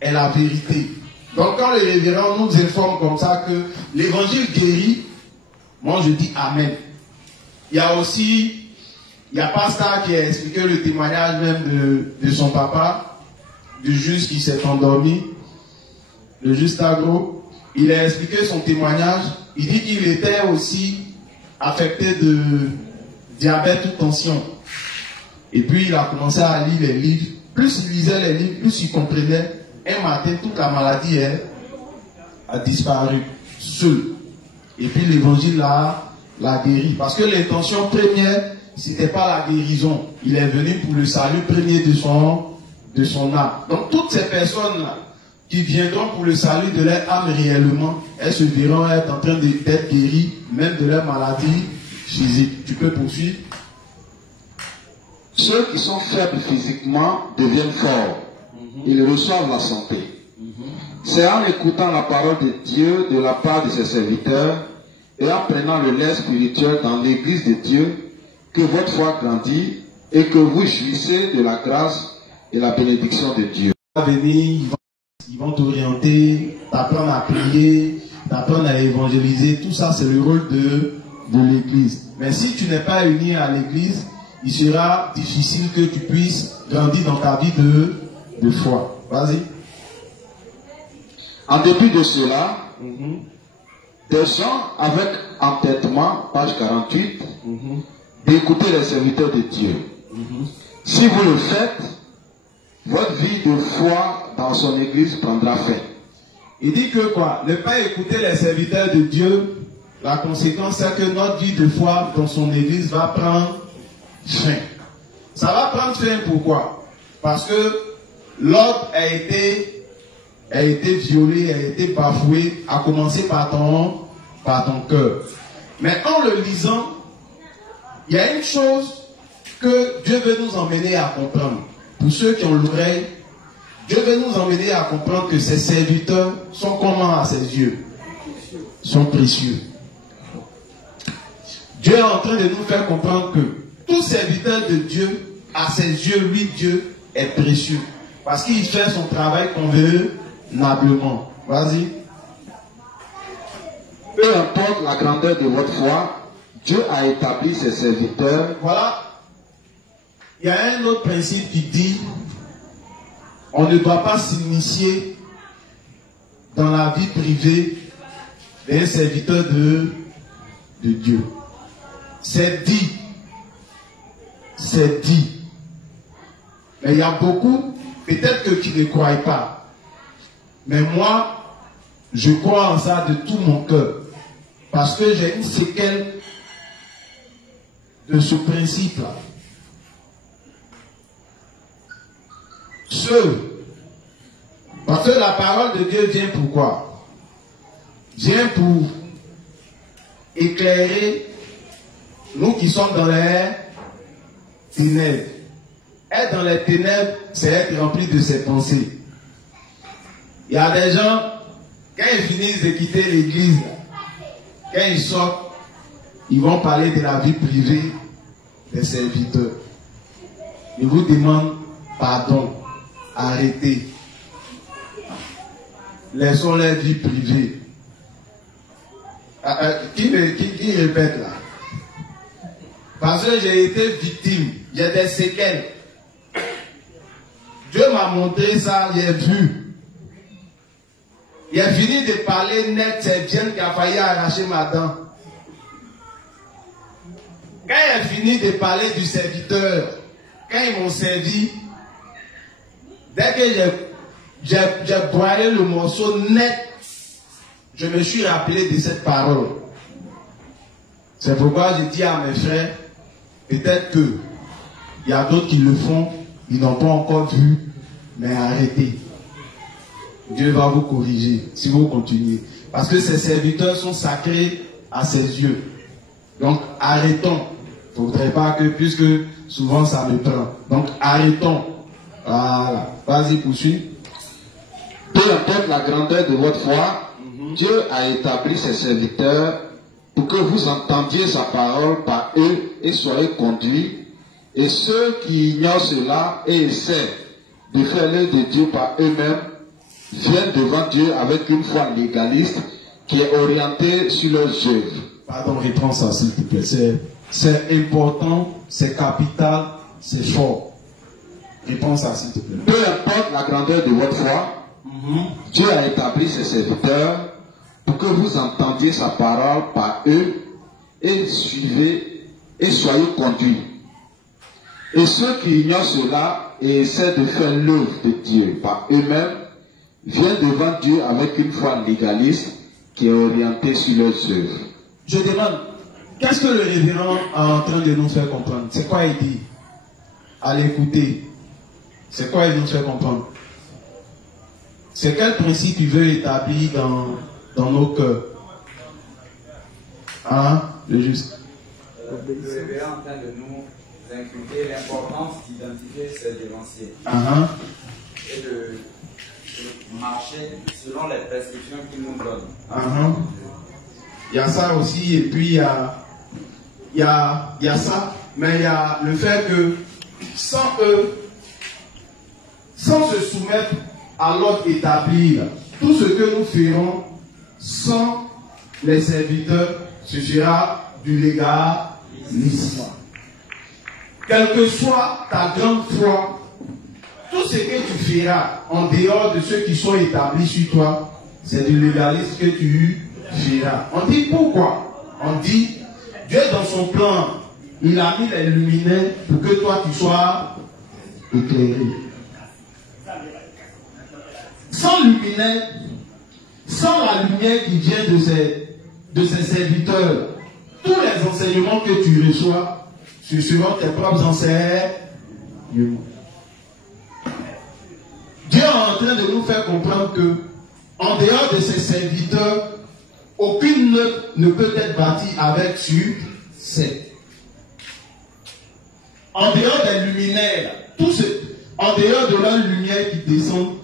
est la vérité. Donc quand le révérend nous informe comme ça que l'évangile guérit, moi je dis Amen. Il y a aussi, il y a Pasteur qui a expliqué le témoignage même de son papa, du juste qui s'est endormi, le juste agro. Il a expliqué son témoignage. Il dit qu'il était aussi affecté de diabète ou tension. Et puis il a commencé à lire les livres. Plus il lisait les livres, plus il comprenait. Un matin, toute la maladie a disparu, seul. Et puis l'évangile l'a guéri. Parce que l'intention première, c'était pas la guérison. Il est venu pour le salut premier de son âme. Donc toutes ces personnes-là, qui viendront pour le salut de leur âme réellement, elles se verront être en train d'être guéries, même de leur maladie physique. Tu peux poursuivre? Ceux qui sont faibles physiquement deviennent forts. Ils reçoivent la santé. C'est en écoutant la parole de Dieu de la part de ses serviteurs et en prenant le lait spirituel dans l'église de Dieu que votre foi grandit et que vous jouissez de la grâce et la bénédiction de Dieu. Ils vont t'orienter, t'apprendre à prier, t'apprendre à évangéliser. Tout ça, c'est le rôle de l'église. Mais si tu n'es pas uni à l'église, il sera difficile que tu puisses grandir dans ta vie de foi. Vas-y. En dépit de cela, des gens avec entêtement, page 48, d'écouter les serviteurs de Dieu. Si vous le faites, votre vie de foi dans son église prendra fin. Il dit que quoi? Ne pas écouter les serviteurs de Dieu, la conséquence c'est que notre vie de foi dans son église va prendre fin. Ça va prendre fin pourquoi? Parce que l'ordre a été violé, a été bafoué, à commencer par ton cœur. Mais en le lisant, il y a une chose que Dieu veut nous emmener à comprendre. Pour ceux qui ont l'oreille, Dieu veut nous emmener à comprendre que ses serviteurs sont comment à ses yeux? Sont précieux. Dieu est en train de nous faire comprendre que tout serviteur de Dieu, à ses yeux, lui, Dieu est précieux. Parce qu'il fait son travail convenablement. Vas-y. Peu importe la grandeur de votre foi, Dieu a établi ses serviteurs. Voilà. Il y a un autre principe qui dit on ne doit pas s'initier dans la vie privée d'un serviteur de Dieu. C'est dit. C'est dit. Mais il y a beaucoup, peut-être que tu ne crois pas. Mais moi, je crois en ça de tout mon cœur. Parce que j'ai une séquelle de ce principe-là. Parce que la parole de Dieu vient pour quoi? Vient pour éclairer nous qui sommes dans les ténèbres. Être dans les ténèbres, c'est être rempli de ses pensées. Il y a des gens, quand ils finissent de quitter l'église, quand ils sortent, ils vont parler de la vie privée des serviteurs. Ils vous demandent pardon, arrêtez. Laissons leur vie privée. Qui répète là? Parce que j'ai été victime, j'ai des séquelles. Dieu m'a montré ça, j'ai vu. Il a fini de parler net, c'est Dieu qui a failli arracher ma dent. Quand il a fini de parler du serviteur, quand ils m'ont servi, dès que j'ai broyé le morceau net, je me suis rappelé de cette parole. C'est pourquoi je dis à mes frères, peut-être qu'il y a d'autres qui le font, ils n'ont pas encore vu, mais arrêtez. Dieu va vous corriger si vous continuez. Parce que ces serviteurs sont sacrés à ses yeux. Donc arrêtons. Il ne faudrait pas que, puisque souvent ça me prend. Donc arrêtons. Voilà. Vas-y, poursuis. Peu importe la grandeur de votre foi, Dieu a établi ses serviteurs pour que vous entendiez sa parole par eux et soyez conduits. Et ceux qui ignorent cela et essaient de faire l'œuvre de Dieu par eux-mêmes viennent devant Dieu avec une foi légaliste qui est orientée sur leurs œuvres. Pardon, reprends ça s'il te plaît. C'est important, c'est capital, c'est fort. Reprends ça s'il te plaît. Peu importe la grandeur de votre foi, Dieu a établi ses serviteurs pour que vous entendiez sa parole par eux et suivez et soyez conduits. Et ceux qui ignorent cela et essaient de faire l'œuvre de Dieu par eux-mêmes viennent devant Dieu avec une foi légaliste qui est orientée sur leurs œuvres. Je demande, qu'est-ce que le révérend est en train de nous faire comprendre? C'est quoi il dit? À l'écouter. C'est quoi il nous fait comprendre? C'est quel principe il veut établir dans nos cœurs? Hein? Le juste. Le révérend est en train de nous inculquer l'importance d'identifier ses devanciers et de marcher selon les prescriptions qu'il nous donne. Il y a ça aussi, et puis il y a ça, mais il y a le fait que sans eux, sans se soumettre à l'ordre établi, tout ce que nous ferons sans les serviteurs, ce sera du légalisme. Quelle que soit ta grande foi, tout ce que tu feras en dehors de ceux qui sont établis sur toi, c'est du légalisme que tu feras. On dit pourquoi? On dit, Dieu dans son plan, il a mis les luminaires pour que toi tu sois éclairé. Sans luminaire, sans la lumière qui vient de ses serviteurs, tous les enseignements que tu reçois, ce seront tes propres enseignements. Dieu est en train de nous faire comprendre que, en dehors de ses serviteurs, aucune œuvre ne peut être bâtie avec succès. En dehors des luminaires, en dehors de leur lumière qui descend,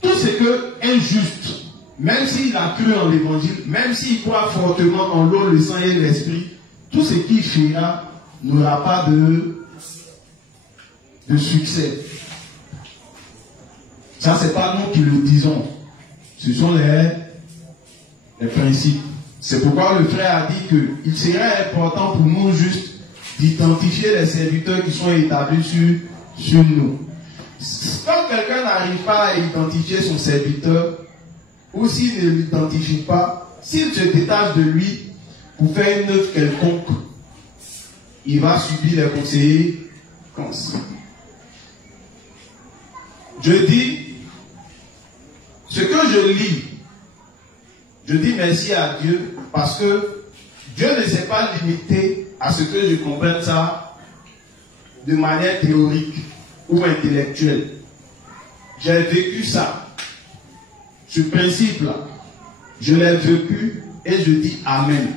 tout ce que un juste, même s'il a cru en l'évangile, même s'il croit fortement en l'eau, le sang et l'esprit, tout ce qu'il fera n'aura pas de succès. Ça, c'est pas nous qui le disons. Ce sont les principes. C'est pourquoi le frère a dit qu'il serait important pour nous juste d'identifier les serviteurs qui sont établis sur nous. Quand quelqu'un n'arrive pas à identifier son serviteur, ou s'il ne l'identifie pas, s'il se détache de lui pour faire une œuvre quelconque, il va subir les conséquences. Je dis, ce que je lis, je dis merci à Dieu parce que Dieu ne s'est pas limité à ce que je comprenne ça de manière théorique ou intellectuelle. J'ai vécu ça. Ce principe-là, je l'ai vécu et je dis Amen.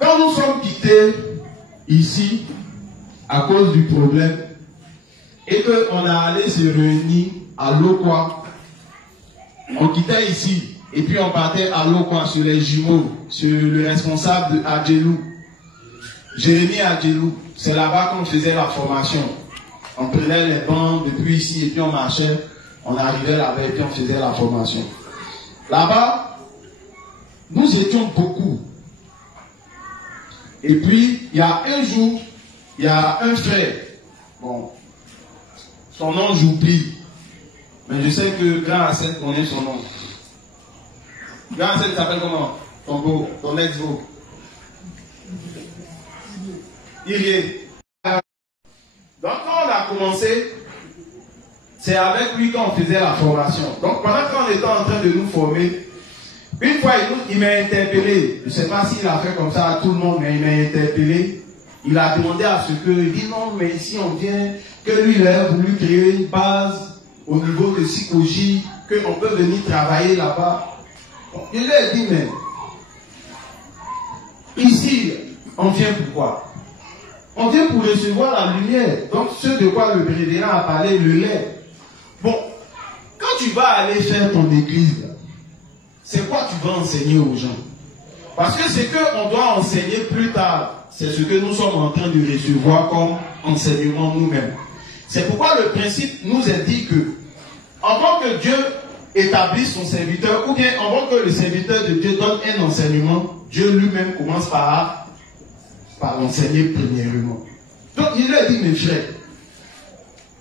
Quand nous sommes quittés ici à cause du problème et qu'on a allé se réunir à Lokwa, on quittait ici et puis on partait à Lokwa sur les jumeaux, sur le responsable de Adjelou, Jérémie Adjelou. C'est là-bas qu'on faisait la formation. On prenait les bancs depuis ici et puis on marchait, on arrivait là-bas et puis on faisait la formation. Là-bas, nous étions beaucoup. Et puis, il y a un jour, il y a un frère, bon, son nom j'oublie, mais je sais que Grand Hassan connaît son nom. Grand Hassan s'appelle comment? Ton ex-beau. Irié. Donc quand on a commencé, c'est avec lui qu'on faisait la formation. Donc pendant qu'on était en train de nous former, une fois il m'a interpellé. Je ne sais pas s'il a fait comme ça à tout le monde, mais il m'a interpellé. Il a demandé à ce que, il dit non, mais ici on vient, que lui il a voulu créer une base au niveau de Sikoji, qu'on peut venir travailler là-bas. Il lui a dit, mais ici, on vient pourquoi? On vient pour recevoir la lumière. Donc, ce de quoi le président a parlé, le lait. Bon, quand tu vas aller faire ton église, c'est quoi tu vas enseigner aux gens? Parce que ce qu'on doit enseigner plus tard, c'est ce que nous sommes en train de recevoir comme enseignement nous-mêmes. C'est pourquoi le principe nous a dit que, avant que Dieu établisse son serviteur, ou bien avant que le serviteur de Dieu donne un enseignement, Dieu lui-même commence par l'enseigner premièrement. Donc il lui a dit, mes frères,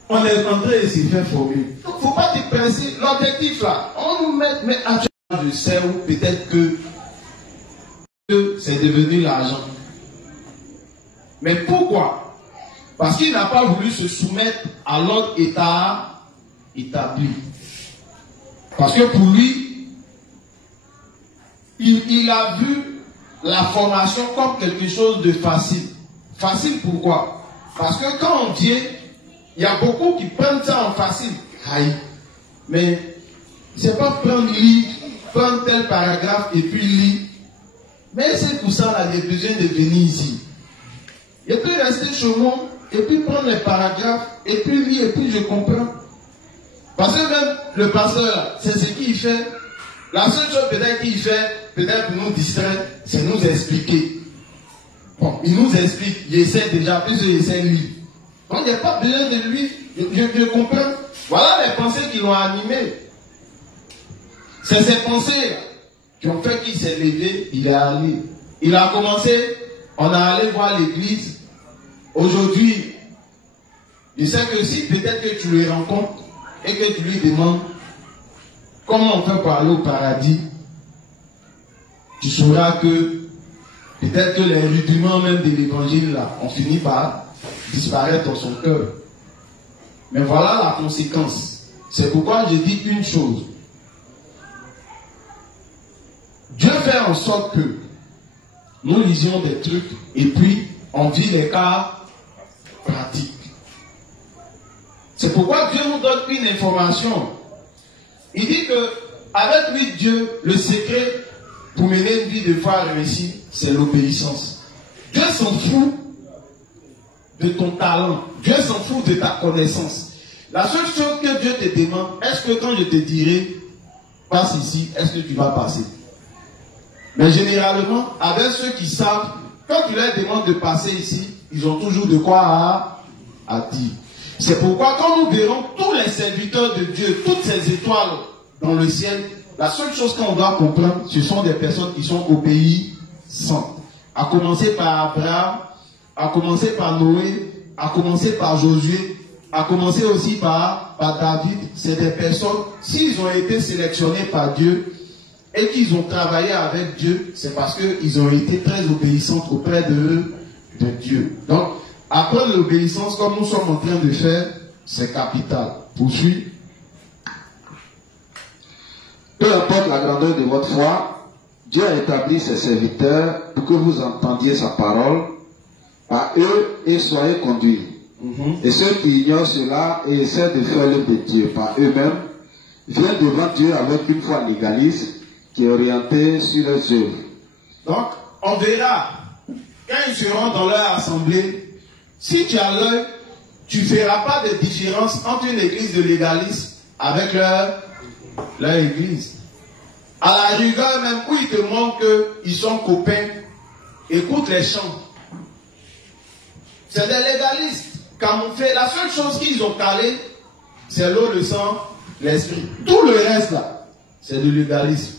on est en train de se faire former. Donc il ne faut pas te penser, l'objectif là, on nous met à je sais où peut-être que c'est devenu l'argent. Mais pourquoi? Parce qu'il n'a pas voulu se soumettre à l'ordre État établi. Parce que pour lui, il a vu la formation comme quelque chose de facile. Facile pourquoi? Parce que quand on vient, il y a beaucoup qui prennent ça en facile. Aïe. Mais c'est pas prendre livre, prendre tel paragraphe et puis lire. Mais c'est pour ça là, il y a besoin de venir ici. Il peut rester chez moi et puis prendre les paragraphes et puis lire et puis je comprends. Parce que même le pasteur, c'est ce qu'il fait. La seule chose peut-être qu'il fait, peut-être pour nous distraire, c'est nous expliquer. Bon, il nous explique, il essaie déjà, puis il essaie de lire. Donc il n'y a pas besoin de lui, je comprends. Voilà les pensées qui l'ont animé. C'est ces pensées qui ont fait qu'il s'est levé, il est allé. Il a commencé, on a allé voir l'église. Aujourd'hui, je sais que si peut-être que tu le rencontres et que tu lui demandes comment on fait pour aller au paradis, tu sauras que peut-être que les rudiments même de l'évangile là ont fini par disparaître dans son cœur. Mais voilà la conséquence. C'est pourquoi je dis une chose. Dieu fait en sorte que nous lisions des trucs et puis on vit les cas pratiques. C'est pourquoi Dieu nous donne une information. Il dit que avec lui, Dieu, le secret pour mener une vie de foi réussie, c'est l'obéissance. Dieu s'en fout de ton talent. Dieu s'en fout de ta connaissance. La seule chose que Dieu te demande, est-ce que quand je te dirai, passe ici, est-ce que tu vas passer? Mais généralement, avec ceux qui savent, quand tu leur demandes de passer ici, ils ont toujours de quoi à dire. C'est pourquoi quand nous verrons tous les serviteurs de Dieu, toutes ces étoiles dans le ciel, la seule chose qu'on doit comprendre, ce sont des personnes qui sont obéissantes. À commencer par Abraham, à commencer par Noé, à commencer par Josué, à commencer aussi par David. C'est des personnes, s'ils ont été sélectionnés par Dieu et qu'ils ont travaillé avec Dieu, c'est parce qu'ils ont été très obéissants auprès de Dieu. Donc, apprendre l'obéissance comme nous sommes en train de faire, c'est capital. Poursuis. Peu importe la grandeur de votre foi, Dieu a établi ses serviteurs pour que vous entendiez sa parole à eux et soyez conduits. Et ceux qui ignorent cela et essaient de faire l'œuvre de Dieu par eux-mêmes viennent devant Dieu avec une foi légaliste qui est orientée sur leurs œuvres. Donc, on verra, quand ils seront dans leur assemblée, si tu as l'œil, tu ne feras pas de différence entre une église de légalistes avec leur église. À la rigueur même, où ils te montrent qu'ils sont copains, écoute les chants. C'est des légalistes camouflés. La seule chose qu'ils ont calé, c'est l'eau, le sang, l'esprit. Tout le reste là, c'est du légalisme.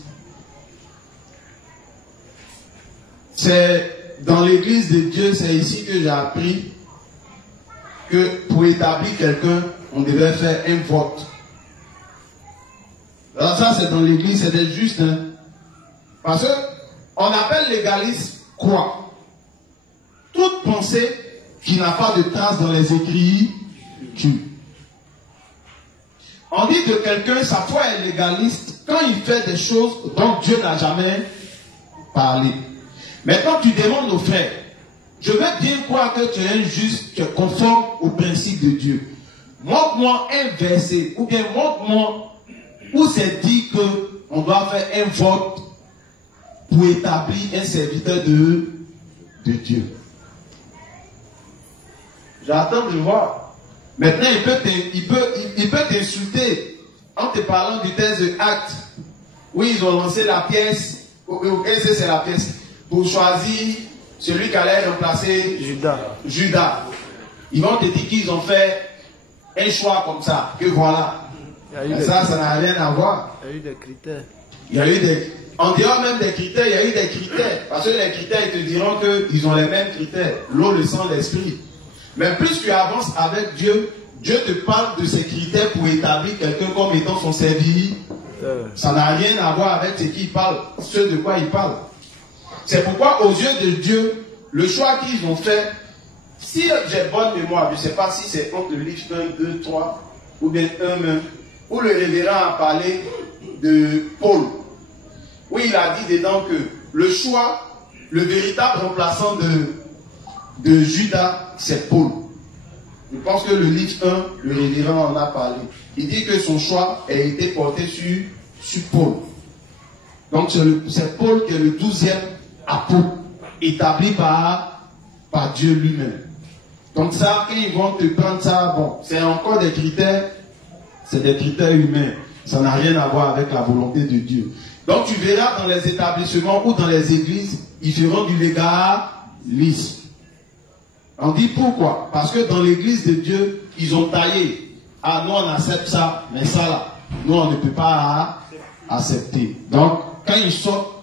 C'est dans l'église de Dieu, c'est ici que j'ai appris que pour établir quelqu'un, on devait faire un vote. Alors ça, c'est dans l'église, c'était juste. Hein? Parce qu'on appelle légalisme quoi? Toute pensée qui n'a pas de trace dans les écrits, on dit de quelqu'un, sa foi est légaliste quand il fait des choses dont Dieu n'a jamais parlé. Maintenant, tu demandes aux frères, je veux bien croire que tu es un juste, tu es conforme au principe de Dieu. Montre-moi un verset, ou bien montre-moi où c'est dit qu'on doit faire un vote pour établir un serviteur de Dieu. J'attends de voir. Maintenant, il peut t'insulter en te parlant du texte de Actes, où ils ont lancé la pièce, c'est la pièce, pour choisir celui qui allait remplacer Judas. Ils vont te dire qu'ils ont fait un choix comme ça, que voilà. Ça n'a rien à voir. Il y a eu des critères. Il y a eu des... En dehors même des critères, il y a eu des critères. Parce que les critères, ils te diront qu'ils ont les mêmes critères. L'eau, le sang, l'esprit. Mais plus tu avances avec Dieu, Dieu te parle de ces critères pour établir quelqu'un comme étant son serviteur. Ça n'a rien à voir avec ce qu'il parle, ce de quoi il parle. C'est pourquoi aux yeux de Dieu, le choix qu'ils ont fait, si j'ai bonne mémoire, je ne sais pas si c'est entre le livre 1, 2, 3, ou bien 1 même, où le révérend a parlé de Paul, où il a dit dedans que le choix, le véritable remplaçant de Judas, c'est Paul. Je pense que le livre 1, le révérend en a parlé. Il dit que son choix a été porté sur Paul. Donc c'est Paul qui est le 12e apôtre, établi par Dieu lui-même. Donc ça, quand ils vont te prendre ça, bon, c'est encore des critères, c'est des critères humains. Ça n'a rien à voir avec la volonté de Dieu. Donc tu verras dans les établissements ou dans les églises, ils feront du légalisme. On dit pourquoi? Parce que dans l'église de Dieu, ils ont taillé. Ah, nous on accepte ça, mais ça là, nous on ne peut pas accepter. Donc, quand ils sortent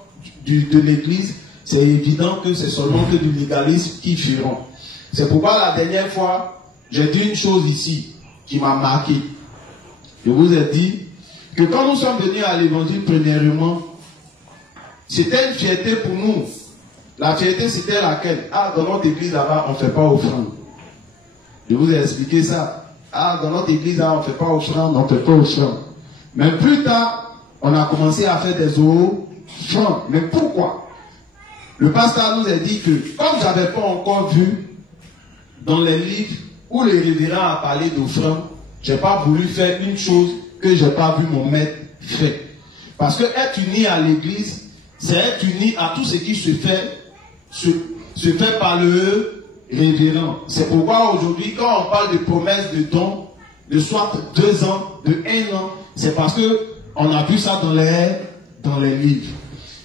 de l'église, c'est évident que c'est seulement que du légalisme qu'ils feront. C'est pourquoi la dernière fois, j'ai dit une chose ici qui m'a marqué. Je vous ai dit que quand nous sommes venus à l'évangile, premièrement, c'était une fierté pour nous. La fierté, c'était laquelle? Ah, dans notre église là-bas, on ne fait pas offrande. Je vous ai expliqué ça. Ah, dans notre église là, on ne fait pas offrande, on ne fait pas offrande. Mais plus tard, on a commencé à faire des offrandes. Mais pourquoi? Le pasteur nous a dit que, comme je n'avais pas encore vu dans les livres où le révérend a parlé d'offrande, je n'ai pas voulu faire une chose que je n'ai pas vu mon maître faire. Parce que être uni à l'église, c'est être uni à tout ce qui se fait par le révérend. C'est pourquoi aujourd'hui, quand on parle de promesses de dons, de soit 2 ans, de 1 an, c'est parce que on a vu ça dans les livres.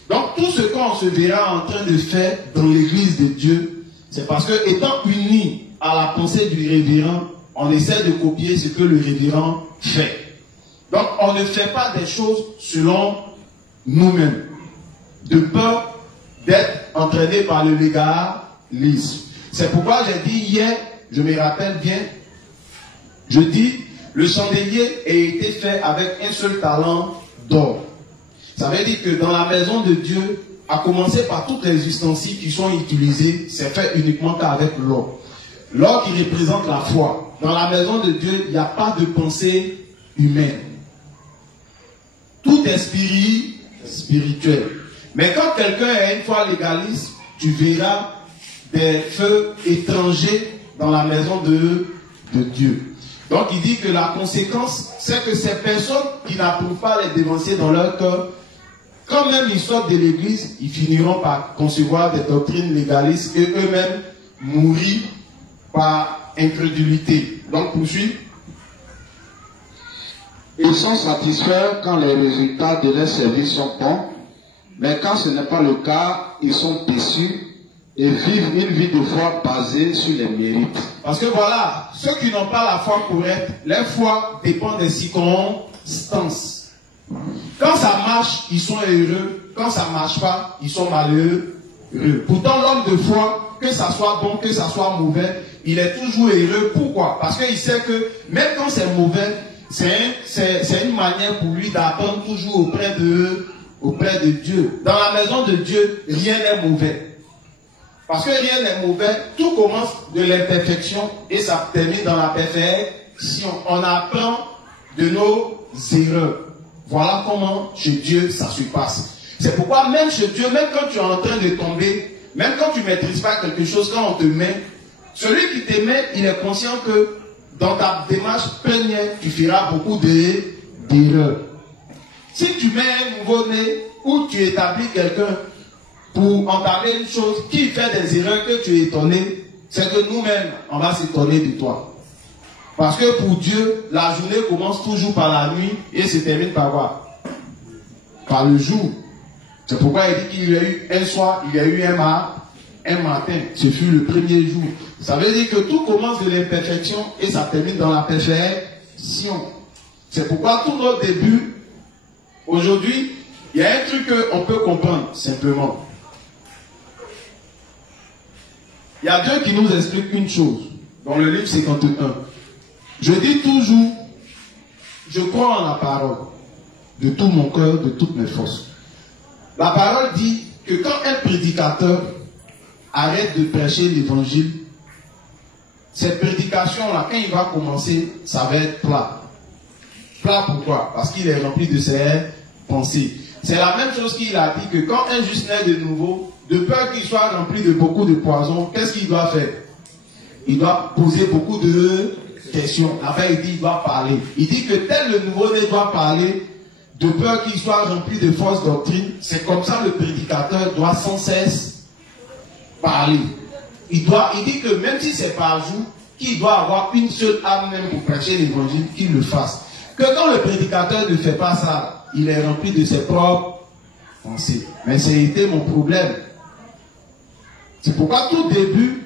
Donc tout ce qu'on se verra en train de faire dans l'église de Dieu, c'est parce que étant unis à la pensée du révérend, on essaie de copier ce que le révérend fait. Donc on ne fait pas des choses selon nous-mêmes, de peur d'être entraîné par le légalisme. C'est pourquoi j'ai dit hier, je me rappelle bien, je dis, le chandelier a été fait avec un seul talent d'or. Ça veut dire que dans la maison de Dieu, à commencer par toutes les ustensiles qui sont utilisés, c'est fait uniquement qu'avec l'or. L'or qui représente la foi. Dans la maison de Dieu, il n'y a pas de pensée humaine. Tout est spirituel. Mais quand quelqu'un est une foi légaliste, tu verras des feux étrangers dans la maison de Dieu. Donc il dit que la conséquence, c'est que ces personnes qui n'approuvent pas les dévanciers dans leur cœur, quand même ils sortent de l'église, ils finiront par concevoir des doctrines légalistes et eux-mêmes mourir par incrédulité. Donc poursuivre. Ils sont satisfaits quand les résultats de leur service sont bons, mais quand ce n'est pas le cas, ils sont déçus et vivent une vie de foi basée sur les mérites. Parce que voilà, ceux qui n'ont pas la foi correcte, leur foi dépend des circonstances. Quand ça marche, ils sont heureux. Quand ça ne marche pas, ils sont malheureux. Pourtant, l'homme de foi, que ça soit bon, que ça soit mauvais, il est toujours heureux. Pourquoi? Parce qu'il sait que même quand c'est mauvais, c'est une manière pour lui d'apprendre toujours auprès de Dieu. Dans la maison de Dieu, rien n'est mauvais. Parce que rien n'est mauvais, tout commence de l'imperfection et ça termine dans la perfection. On apprend de nos erreurs. Voilà comment chez Dieu ça se passe. C'est pourquoi même chez Dieu, même quand tu es en train de tomber, même quand tu ne maîtrises pas quelque chose, quand on te met, celui qui te met, il est conscient que dans ta démarche première, tu feras beaucoup d'erreurs. Si tu mets un nouveau-né ou tu établis quelqu'un pour entamer une chose qui fait des erreurs que tu es étonné, c'est que nous-mêmes, on va s'étonner de toi. Parce que pour Dieu, la journée commence toujours par la nuit et se termine par quoi? Par le jour. C'est pourquoi il dit qu'il y a eu un soir, il y a eu un matin. Ce fut le premier jour. Ça veut dire que tout commence de l'imperfection et ça termine dans la perfection. C'est pourquoi tous nos débuts, aujourd'hui, il y a un truc qu'on peut comprendre simplement. Il y a Dieu qui nous explique une chose dans le livre 51. Je dis toujours, je crois en la parole de tout mon cœur, de toutes mes forces. La parole dit que quand un prédicateur arrête de prêcher l'évangile, cette prédication-là, quand il va commencer, ça va être plat. Plat pourquoi? Parce qu'il est rempli de ses pensées. C'est la même chose qu'il a dit que quand un juste naît de nouveau, de peur qu'il soit rempli de beaucoup de poison, qu'est-ce qu'il doit faire? Il doit poser beaucoup de questions. Enfin, il dit, il doit parler. Il dit que tel le nouveau-né doit parler, de peur qu'il soit rempli de fausses doctrines. C'est comme ça le prédicateur doit sans cesse parler. Il dit que même si c'est par jour, qu'il doit avoir une seule âme même pour prêcher l'évangile, qu'il le fasse. Que quand le prédicateur ne fait pas ça, il est rempli de ses propres pensées. Mais c'était mon problème. C'est pourquoi tout début,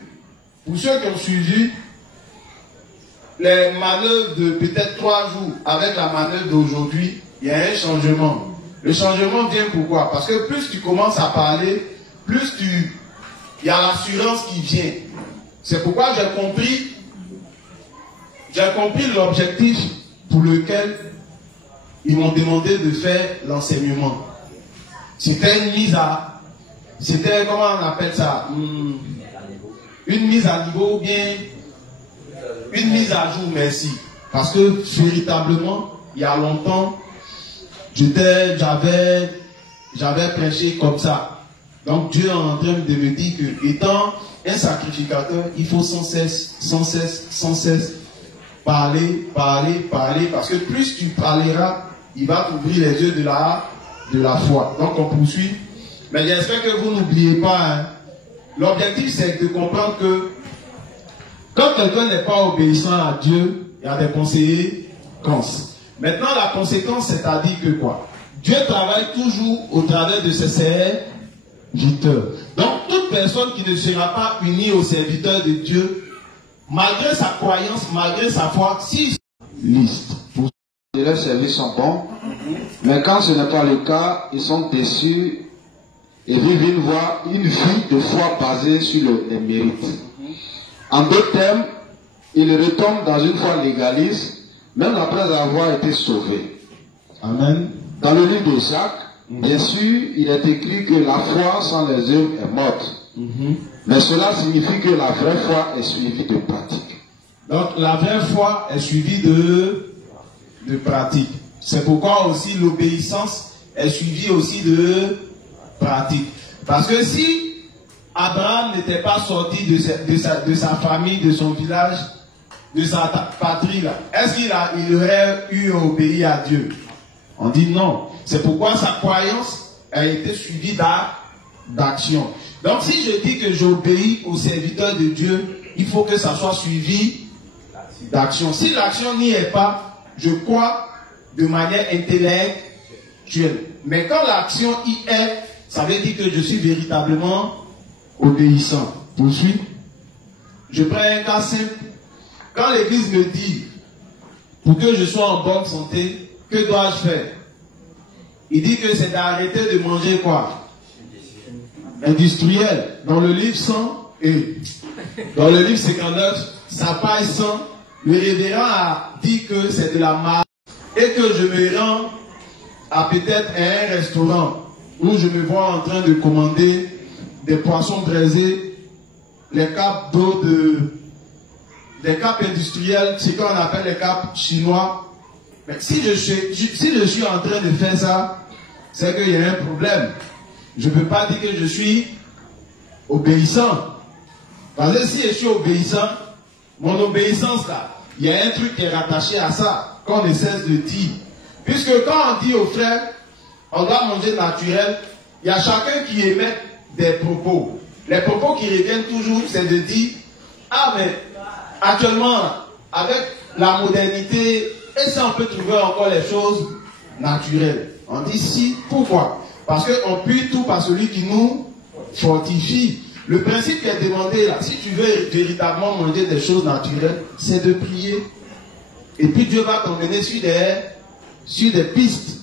pour ceux qui ont suivi les manœuvres de peut-être 3 jours avec la manœuvre d'aujourd'hui, il y a un changement. Le changement vient pourquoi? Parce que plus tu commences à parler, plus il y a l'assurance qui vient. C'est pourquoi j'ai compris l'objectif pour lequel ils m'ont demandé de faire l'enseignement. C'était comment on appelle ça? Une mise à niveau ou bien une mise à jour, merci. Parce que véritablement, il y a longtemps, j'avais prêché comme ça. Donc Dieu est en train de me dire que, étant un sacrificateur, il faut sans cesse parler, parce que plus tu parleras, il va t'ouvrir les yeux de la foi. Donc on poursuit. Mais j'espère que vous n'oubliez pas, hein, l'objectif c'est de comprendre que Quand quelqu'un n'est pas obéissant à Dieu, il y a des conséquences. Maintenant, la conséquence, c'est-à-dire que quoi? Dieu travaille toujours au travers de ses serviteurs. Donc, toute personne qui ne sera pas unie au serviteur de Dieu, malgré sa croyance, malgré sa foi, si liste. Leurs services sont bons, mais quand ce n'est pas le cas, ils sont déçus et vivent une vie de foi basée sur les mérites. En d'autres termes, ils retombent dans une foi légaliste, même après avoir été sauvés. Amen. Dans le livre de Jacques, bien sûr, il est écrit que la foi sans les œuvres est morte. Mais cela signifie que la vraie foi est suivie de pratique. Donc la vraie foi est suivie de pratique. C'est pourquoi aussi l'obéissance est suivie aussi de pratique. Parce que si Abraham n'était pas sorti de sa famille, de son village, de sa patrie, est-ce qu'il aurait eu à obéir à Dieu? On dit non. C'est pourquoi sa croyance a été suivie d'action. Donc si je dis que j'obéis au serviteur de Dieu, il faut que ça soit suivi d'action. Si l'action n'y est pas, je crois de manière intellectuelle. Mais quand l'action y est, ça veut dire que je suis véritablement obéissant. Poursuis. Je prends un cas simple. Quand l'église me dit, pour que je sois en bonne santé, que dois-je faire? Il dit que c'est d'arrêter de manger quoi? Industriel. Dans le livre 100 et dans le livre 59, sa page 100, le révérend a dit que c'est de la marque et que je me rends à peut-être un restaurant où je me vois en train de commander des poissons braisés, les capes d'eau des capes industrielles, ce qu'on appelle les capes chinois. Mais si je suis en train de faire ça, c'est qu'il y a un problème. Je ne peux pas dire que je suis obéissant. Parce que si je suis obéissant, mon obéissance là, il y a un truc qui est rattaché à ça, qu'on ne cesse de dire. Puisque quand on dit aux frères, on doit manger naturel, il y a chacun qui émet des propos. Les propos qui reviennent toujours, c'est de dire, ah mais actuellement, avec la modernité, et si on peut trouver encore les choses naturelles? On dit si, pourquoi? Parce qu'on prie tout par celui qui nous fortifie. Le principe qui est demandé là, si tu veux véritablement manger des choses naturelles, c'est de prier. Et puis Dieu va t'emmener sur des pistes.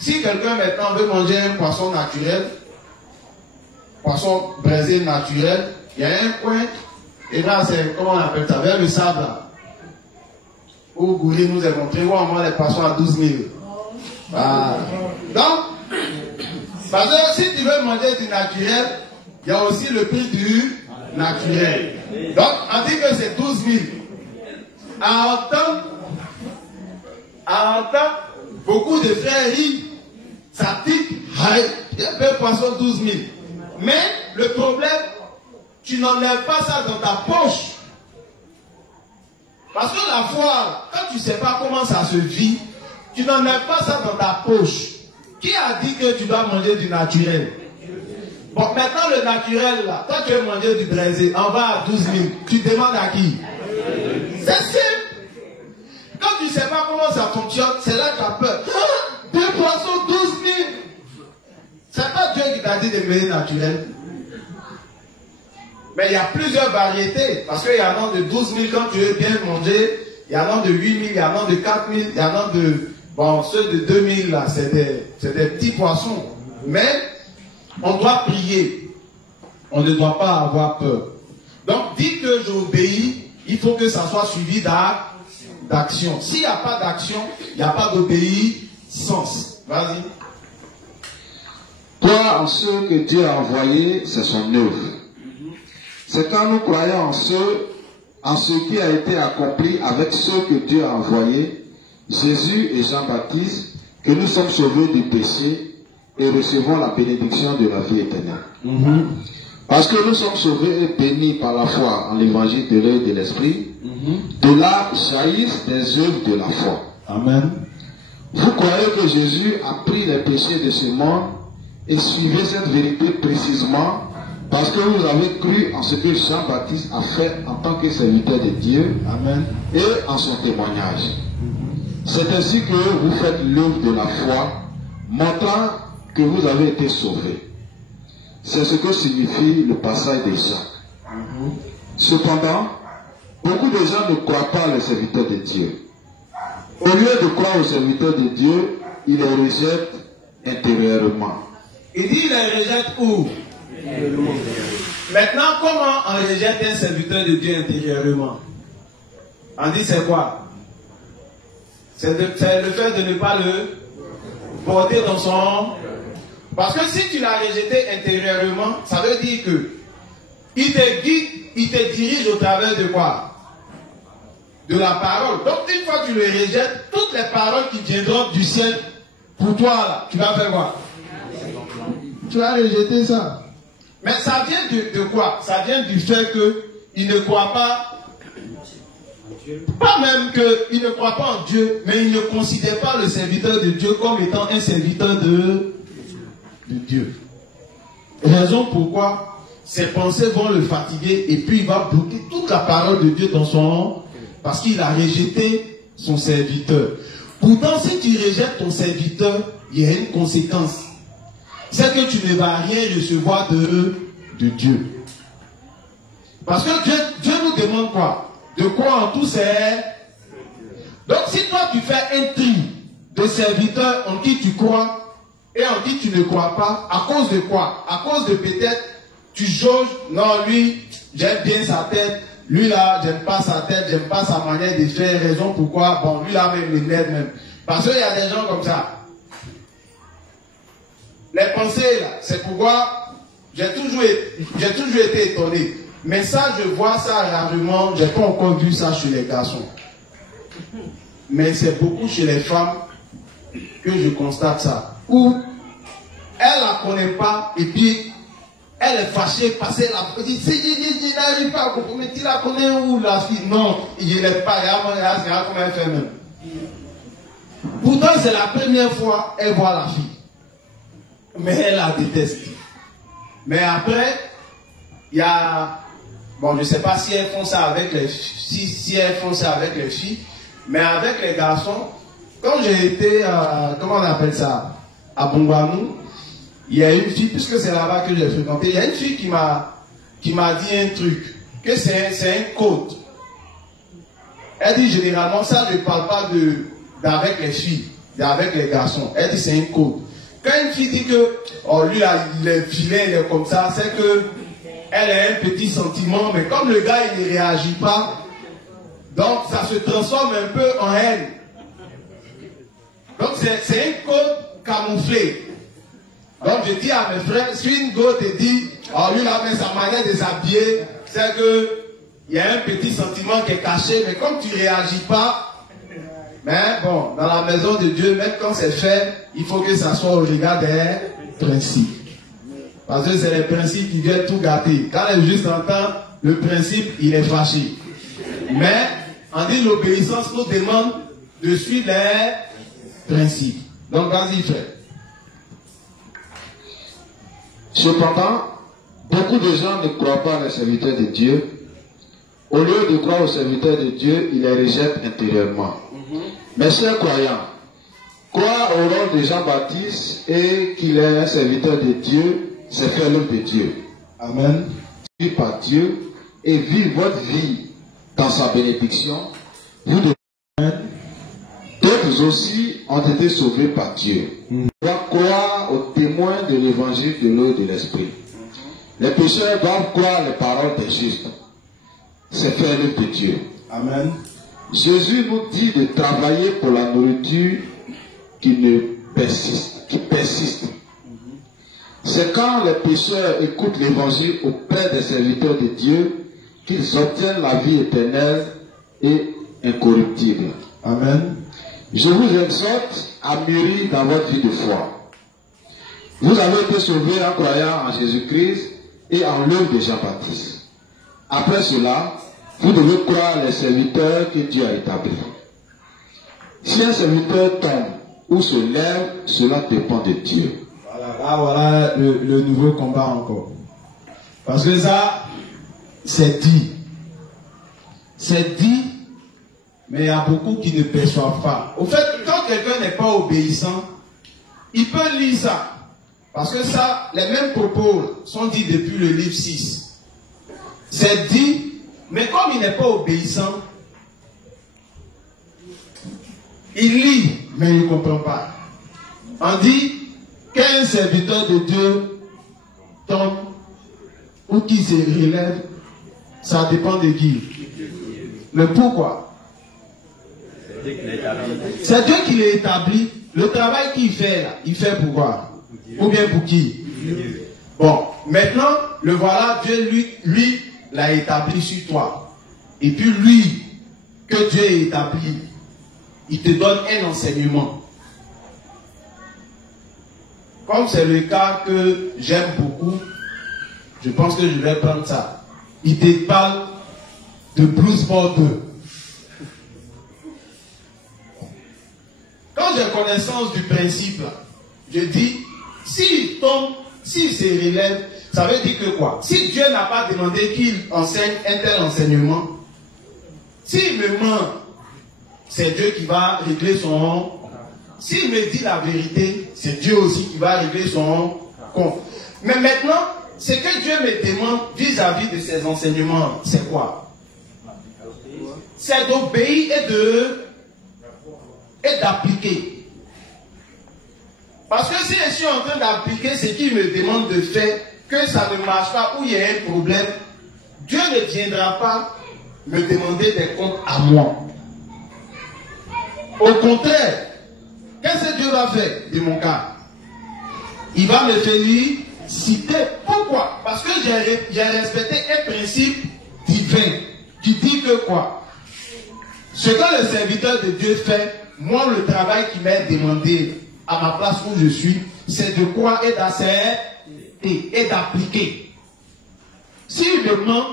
Si quelqu'un maintenant veut manger un poisson naturel, poisson braisé naturel, il y a un coin, et là c'est, comment on appelle ça, vers le sable là, où Goury nous a montré où on vend les poissons à 12 000. Ah. Donc, parce que si tu veux manger du naturel, il y a aussi le prix du naturel. Donc, on dit que c'est 12 000. À un temps, beaucoup de frères rient. Ça tique, il y a un poisson 12 000. Mais le problème, tu n'enlèves pas ça dans ta poche. Parce que la foi, quand tu ne sais pas comment ça se vit, tu n'enlèves pas ça dans ta poche. Qui a dit que tu dois manger du naturel? Bon, maintenant le naturel là, toi tu veux manger du braisé, on va à 12 000. Tu demandes à qui? C'est simple. Quand tu ne sais pas comment ça fonctionne, c'est là que tu as peur. Deux poissons, 12 000. C'est pas Dieu qui t'a dit de manger naturel. Mais il y a plusieurs variétés. Parce qu'il y en a de 12 000 quand tu veux bien manger. Il y en a de 8 000, il y en a de 4 000, il y en a de... Bon, ceux de 2 000 là, c'est des petits poissons. Mais on doit prier. On ne doit pas avoir peur. Donc, dit que j'obéis, il faut que ça soit suivi d'action. S'il n'y a pas d'action, il n'y a pas d'obéissance. Vas-y. Croire en ce que Dieu a envoyé, c'est son œuvre. C'est quand nous croyons en ce qui a été accompli avec ceux que Dieu a envoyés, Jésus et Jean-Baptiste, que nous sommes sauvés du péché et recevons la bénédiction de la vie éternelle. Parce que nous sommes sauvés et bénis par la foi en l'évangile de l'œil et de l'esprit, de là jaillissent des œuvres de la foi. Amen. Vous croyez que Jésus a pris les péchés de ce monde et suivez cette vérité précisément Parce que vous avez cru en ce que Jean-Baptiste a fait en tant que serviteur de Dieu. Amen. Et en son témoignage. C'est ainsi que vous faites l'œuvre de la foi, montrant que vous avez été sauvés. C'est ce que signifie le passage de Jacques. Cependant, beaucoup de gens ne croient pas les serviteurs de Dieu. Au lieu de croire aux serviteurs de Dieu, ils les rejettent intérieurement. Il dit, il les rejette où? Maintenant, comment on rejette un serviteur de Dieu intérieurement? On dit c'est quoi? C'est le fait de ne pas le porter dans son... Parce que si tu l'as rejeté intérieurement, ça veut dire que il te guide, il te dirige au travers de quoi? De la parole. Donc une fois que tu le rejettes, toutes les paroles qui viendront du ciel, pour toi là, tu vas faire quoi? Tu vas rejeter ça. Mais ça vient de quoi? Ça vient du fait qu'il ne croit pas même qu'il ne croit pas en Dieu, mais il ne considère pas le serviteur de Dieu comme étant un serviteur de Dieu. Raison pourquoi ses pensées vont le fatiguer et puis il va bloquer toute la parole de Dieu dans son... Parce qu'il a rejeté son serviteur. Pourtant, si tu rejettes ton serviteur, il y a une conséquence. C'est que tu ne vas rien recevoir de Dieu. Parce que Dieu nous demande quoi? De quoi en tout c'est... Donc si toi tu fais un tri de serviteurs en qui tu crois et en qui tu ne crois pas, à cause de quoi? À cause de peut-être, tu jauges, non lui, j'aime bien sa tête, lui là, j'aime pas sa tête, j'aime pas sa manière de faire, raison pourquoi, bon lui là même, il m'aide même. Parce qu'il y a des gens comme ça. Les pensées là, c'est pourquoi j'ai toujours été étonné. Mais ça, je vois ça rarement, j'ai pas encore vu ça chez les garçons. Mais c'est beaucoup chez les femmes que je constate ça. Où elle la connaît pas et puis elle est fâchée parce qu'elle a dit, il n'arrive pas à comprendre, mais tu la connais où la fille? Non, il n'est pas, regarde comment elle fait même. Pourtant, c'est la première fois qu'elle voit la fille. Mais elle la déteste. Mais après, il y a... Bon, je ne sais pas si elles font ça avec les filles, si elles font ça avec les filles, mais avec les garçons, quand j'ai été, comment on appelle ça, à Bongwanou, il y a une fille, puisque c'est là-bas que j'ai fréquenté, il y a une fille qui m'a dit un truc, que c'est un code. Elle dit généralement, ça ne parle pas d'avec les filles, d'avec les garçons. Elle dit c'est un code. Quand une fille dit que, oh lui là, il est vilain, il est comme ça, c'est que elle a un petit sentiment, mais comme le gars il ne réagit pas, donc ça se transforme un peu en haine. Donc c'est un code camouflé. Donc je dis à mes frères, si une go te dit, oh lui là, mais sa manière de s'habiller, c'est que il y a un petit sentiment qui est caché, mais comme tu ne réagis pas, mais bon, dans la maison de Dieu, même quand c'est fait, il faut que ça soit au regard des principes. Parce que c'est les principes qui viennent tout gâter. Quand le juste entend le principe, il est fâché. Mais, on dit l'obéissance nous demande de suivre les principes. Donc, vas-y, frère. Cependant, beaucoup de gens ne croient pas les serviteurs de Dieu. Au lieu de croire aux serviteurs de Dieu, ils les rejettent intérieurement. Mes chers croyants, croire au rôle de Jean-Baptiste et qu'il est un serviteur de Dieu, c'est faire l'œuvre de Dieu. Amen. Vivre par Dieu et vivre votre vie dans sa bénédiction. Vous devez... D'autres aussi ont été sauvés par Dieu. On doit croire aux témoins de l'évangile de l'eau et de l'esprit. Les pécheurs doivent croire les paroles des justes. C'est faire l'œuvre de Dieu. Amen. Jésus nous dit de travailler pour la nourriture qui persiste. C'est quand les pécheurs écoutent l'évangile auprès des serviteurs de Dieu qu'ils obtiennent la vie éternelle et incorruptible. Amen. Je vous exhorte à mûrir dans votre vie de foi. Vous avez été sauvés en croyant en Jésus-Christ et en l'œuvre de Jean-Baptiste. Après cela, vous devez croire les serviteurs que Dieu a établis. Si un serviteur tombe ou se lève, cela dépend de Dieu. Voilà, là, voilà le nouveau combat encore. Parce que ça, c'est dit. C'est dit, mais il y a beaucoup qui ne perçoivent pas. Au fait, quand quelqu'un n'est pas obéissant, il peut lire ça. Parce que ça, les mêmes propos sont dits depuis le livre 6. C'est dit, mais comme il n'est pas obéissant, il lit, mais il ne comprend pas. On dit qu'un serviteur de Dieu tombe ou qui se relève, ça dépend de qui. Le pourquoi. C'est Dieu qui l'a établi. Le travail qu'il fait là, il fait pourquoi? Ou bien pour qui? Bon, maintenant, le voilà, Dieu lui l'a établi sur toi. Et puis lui, que Dieu a établi, il te donne un enseignement. Comme c'est le cas que j'aime beaucoup, je pense que je vais prendre ça. Il te parle de Bruce Bordeaux. Quand j'ai connaissance du principe, je dis, s'il tombe, s'il se relève, ça veut dire que quoi? Si Dieu n'a pas demandé qu'il enseigne un tel enseignement, s'il me ment, c'est Dieu qui va régler son S'il me dit la vérité, c'est Dieu aussi qui va régler son compte. Mais maintenant, ce que Dieu me demande vis-à-vis de ses enseignements, c'est quoi? C'est d'obéir et d'appliquer. Parce que si je suis en train d'appliquer ce qu'il me demande de faire, que ça ne marche pas ou il y a un problème, Dieu ne viendra pas me demander des comptes à moi. Au contraire, qu'est-ce que Dieu va faire de mon cas? Il va me féliciter. Pourquoi? Parce que j'ai respecté un principe divin qui dit que quoi? Ce que le serviteur de Dieu fait, moi le travail qui m'est demandé à ma place où je suis, c'est de croire et d'accepter et d'appliquer. S'il me ment,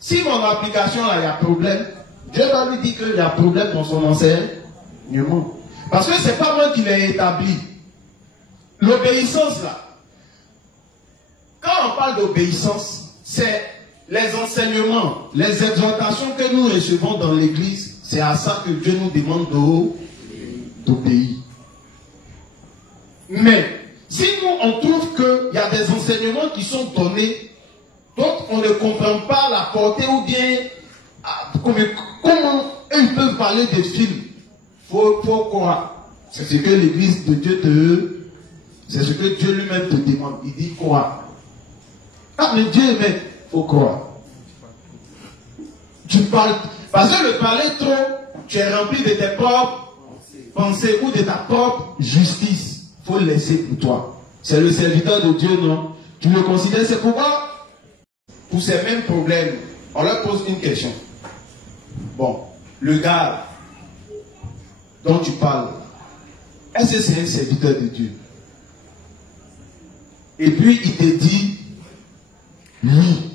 si mon application là, il y a problème, Dieu va lui dire qu'il y a problème dans son enseignement. Parce que ce n'est pas moi qui l'ai établi. L'obéissance là, quand on parle d'obéissance, c'est les enseignements, les exhortations que nous recevons dans l'église, c'est à ça que Dieu nous demande d'obéir. Mais si nous on trouve qu'il y a des enseignements qui sont donnés, donc on ne comprend pas la portée ou bien comment ils peuvent parler des films. Faut croire. C'est ce que l'église de Dieu c'est ce que Dieu lui-même te demande. Il dit croire. Ah mais Dieu même, faut croire. Tu parles, parce que le parler trop, tu es rempli de tes propres pensées ou de ta propre justice. Faut le laisser pour toi. C'est le serviteur de Dieu, non? Tu le considères, c'est pourquoi? Pour ces mêmes problèmes, on leur pose une question. Bon, le gars dont tu parles, est-ce que c'est un serviteur de Dieu? Et puis il te dit, oui.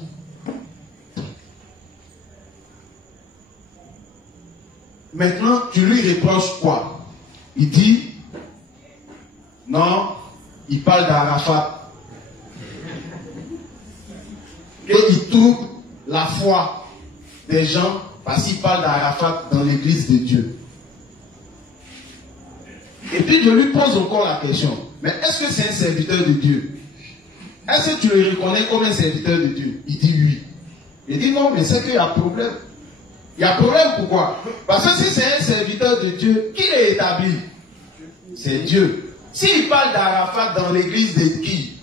Maintenant, tu lui reproches quoi? Il dit, non, il parle d'Arafat. Et il trouve la foi des gens parce qu'il parle d'Arafat dans l'église de Dieu. Et puis je lui pose encore la question, mais est-ce que c'est un serviteur de Dieu? Est-ce que tu le reconnais comme un serviteur de Dieu? Il dit oui. Il dit non, mais c'est qu'il y a un problème. Il y a un problème pourquoi? Parce que si c'est un serviteur de Dieu, qui l'a établi? C'est Dieu. S'il parle d'Arafat dans l'église de qui?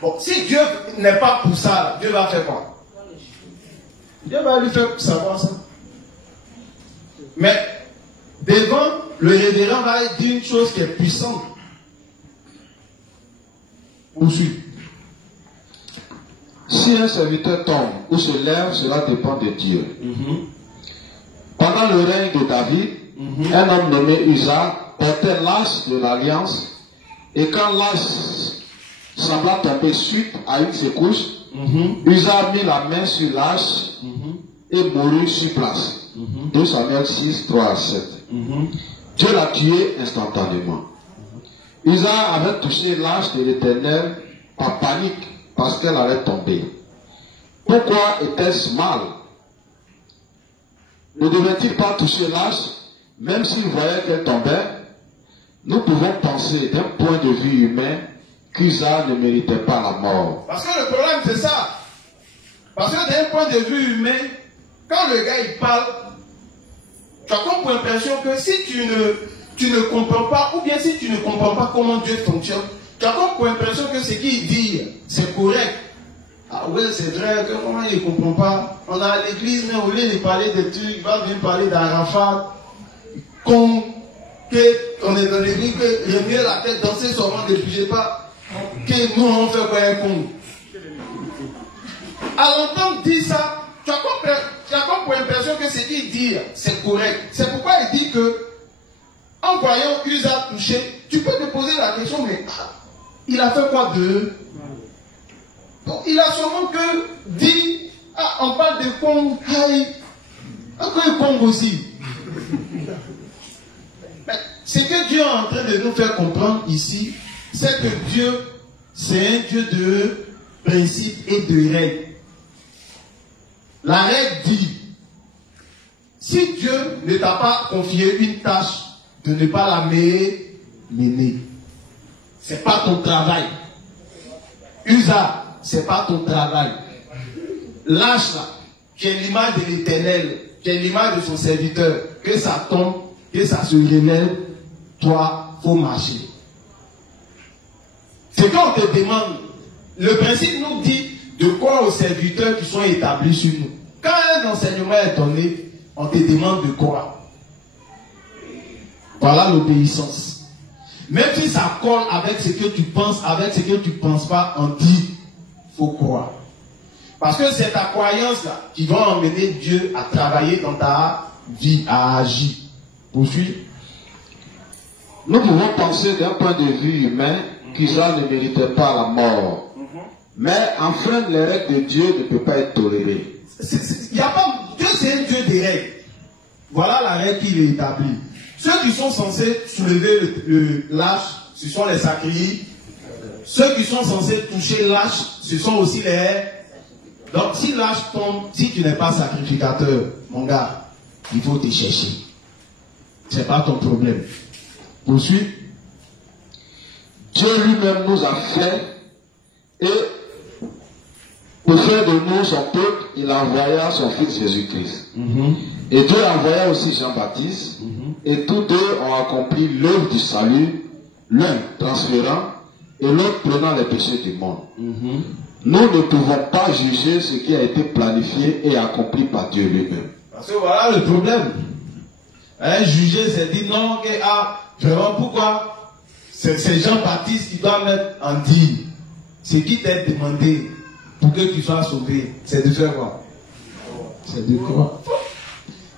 Bon, si Dieu n'est pas pour ça, Dieu va faire quoi? Dieu va lui faire savoir ça. Mais devant, le révérend va dire une chose qui est puissante. Poursuis. Si un serviteur tombe ou se lève, cela dépend de Dieu. Pendant le règne de David, un homme nommé Uza portait l'as de l'alliance, et quand l'as sembla tomber suite à une secousse, Uza mit la main sur l'as et mourut sur place. 2 Samuel 6, 3 à 7. Dieu l'a tué instantanément. Uza avait touché l'as de l'Éternel par panique parce qu'elle allait tomber. Pourquoi était-ce mal? Ne devait-il pas toucher l'âge, même s'il voyait qu'elle tombait? Nous pouvons penser d'un point de vue humain qu'Usa ne méritait pas la mort. Parce que le problème c'est ça. Parce que d'un point de vue humain, quand le gars il parle, tu as comme l'impression que si tu ne comprends pas, ou bien si tu ne comprends pas comment Dieu fonctionne, tu as comme l'impression que ce qu'il dit, c'est correct. Ah oui, c'est vrai, que comment il ne comprend pas. On a l'église, mais au lieu de parler de trucs, il va venir parler d'Arafat, qu'on est dans l'église, que le mieux la tête danser seulement ne bougeait pas, que nous on fait quoi un con. À l'entendre dire ça, tu as comme l'impression que ce qu'il dit, c'est correct. C'est pourquoi il dit que, en voyant Usa toucher, tu peux te poser la question, mais il a fait quoi d'eux? Donc, il a sûrement que dit, on parle de Kong, encore un Kong aussi. Mais ce que Dieu est en train de nous faire comprendre ici, c'est que Dieu, c'est un Dieu de principes et de règles. La règle dit, si Dieu ne t'a pas confié une tâche de ne pas la mener, c'est pas ton travail. Usa, c'est pas ton travail. Lâche là, qui est l'image de l'Éternel, qui est l'image de son serviteur, que ça tombe, que ça se relève, toi, faut marcher. C'est quand on te demande, le principe nous dit de quoi aux serviteurs qui sont établis sur nous. Quand un enseignement est donné, on te demande de quoi. Voilà l'obéissance. Même si ça colle avec ce que tu penses, avec ce que tu ne penses pas, on dit, faut croire. Parce que c'est ta croyance là qui va emmener Dieu à travailler dans ta vie, à agir. Poursuis. Nous pouvons penser d'un point de vue humain qu'Usa ne méritait pas la mort. Mais enfreindre les règles de Dieu ne peut pas être toléré. Y a pas, Dieu c'est un Dieu des règles. Voilà la règle qu'il a établie. Ceux qui sont censés soulever le lâche, ce sont les sacrifiés. Ceux qui sont censés toucher l'âge, ce sont aussi les... Donc si l'âge tombe, si tu n'es pas sacrificateur, mon gars, il faut te chercher. C'est pas ton problème. Poursuis. Dieu lui-même nous a fait et pour faire de nous son peuple, il envoya son fils Jésus-Christ. Et Dieu envoya aussi Jean-Baptiste et tous deux ont accompli l'œuvre du salut, l'un transférant et l'autre prenant les péchés du monde. Nous ne pouvons pas juger ce qui a été planifié et accompli par Dieu lui-même. Parce que voilà le problème. Juger, c'est dire non, vraiment pourquoi c'est Jean-Baptiste qui doit mettre en digne. Ce qui t'est demandé pour que tu sois sauvé, c'est de faire quoi? C'est de quoi?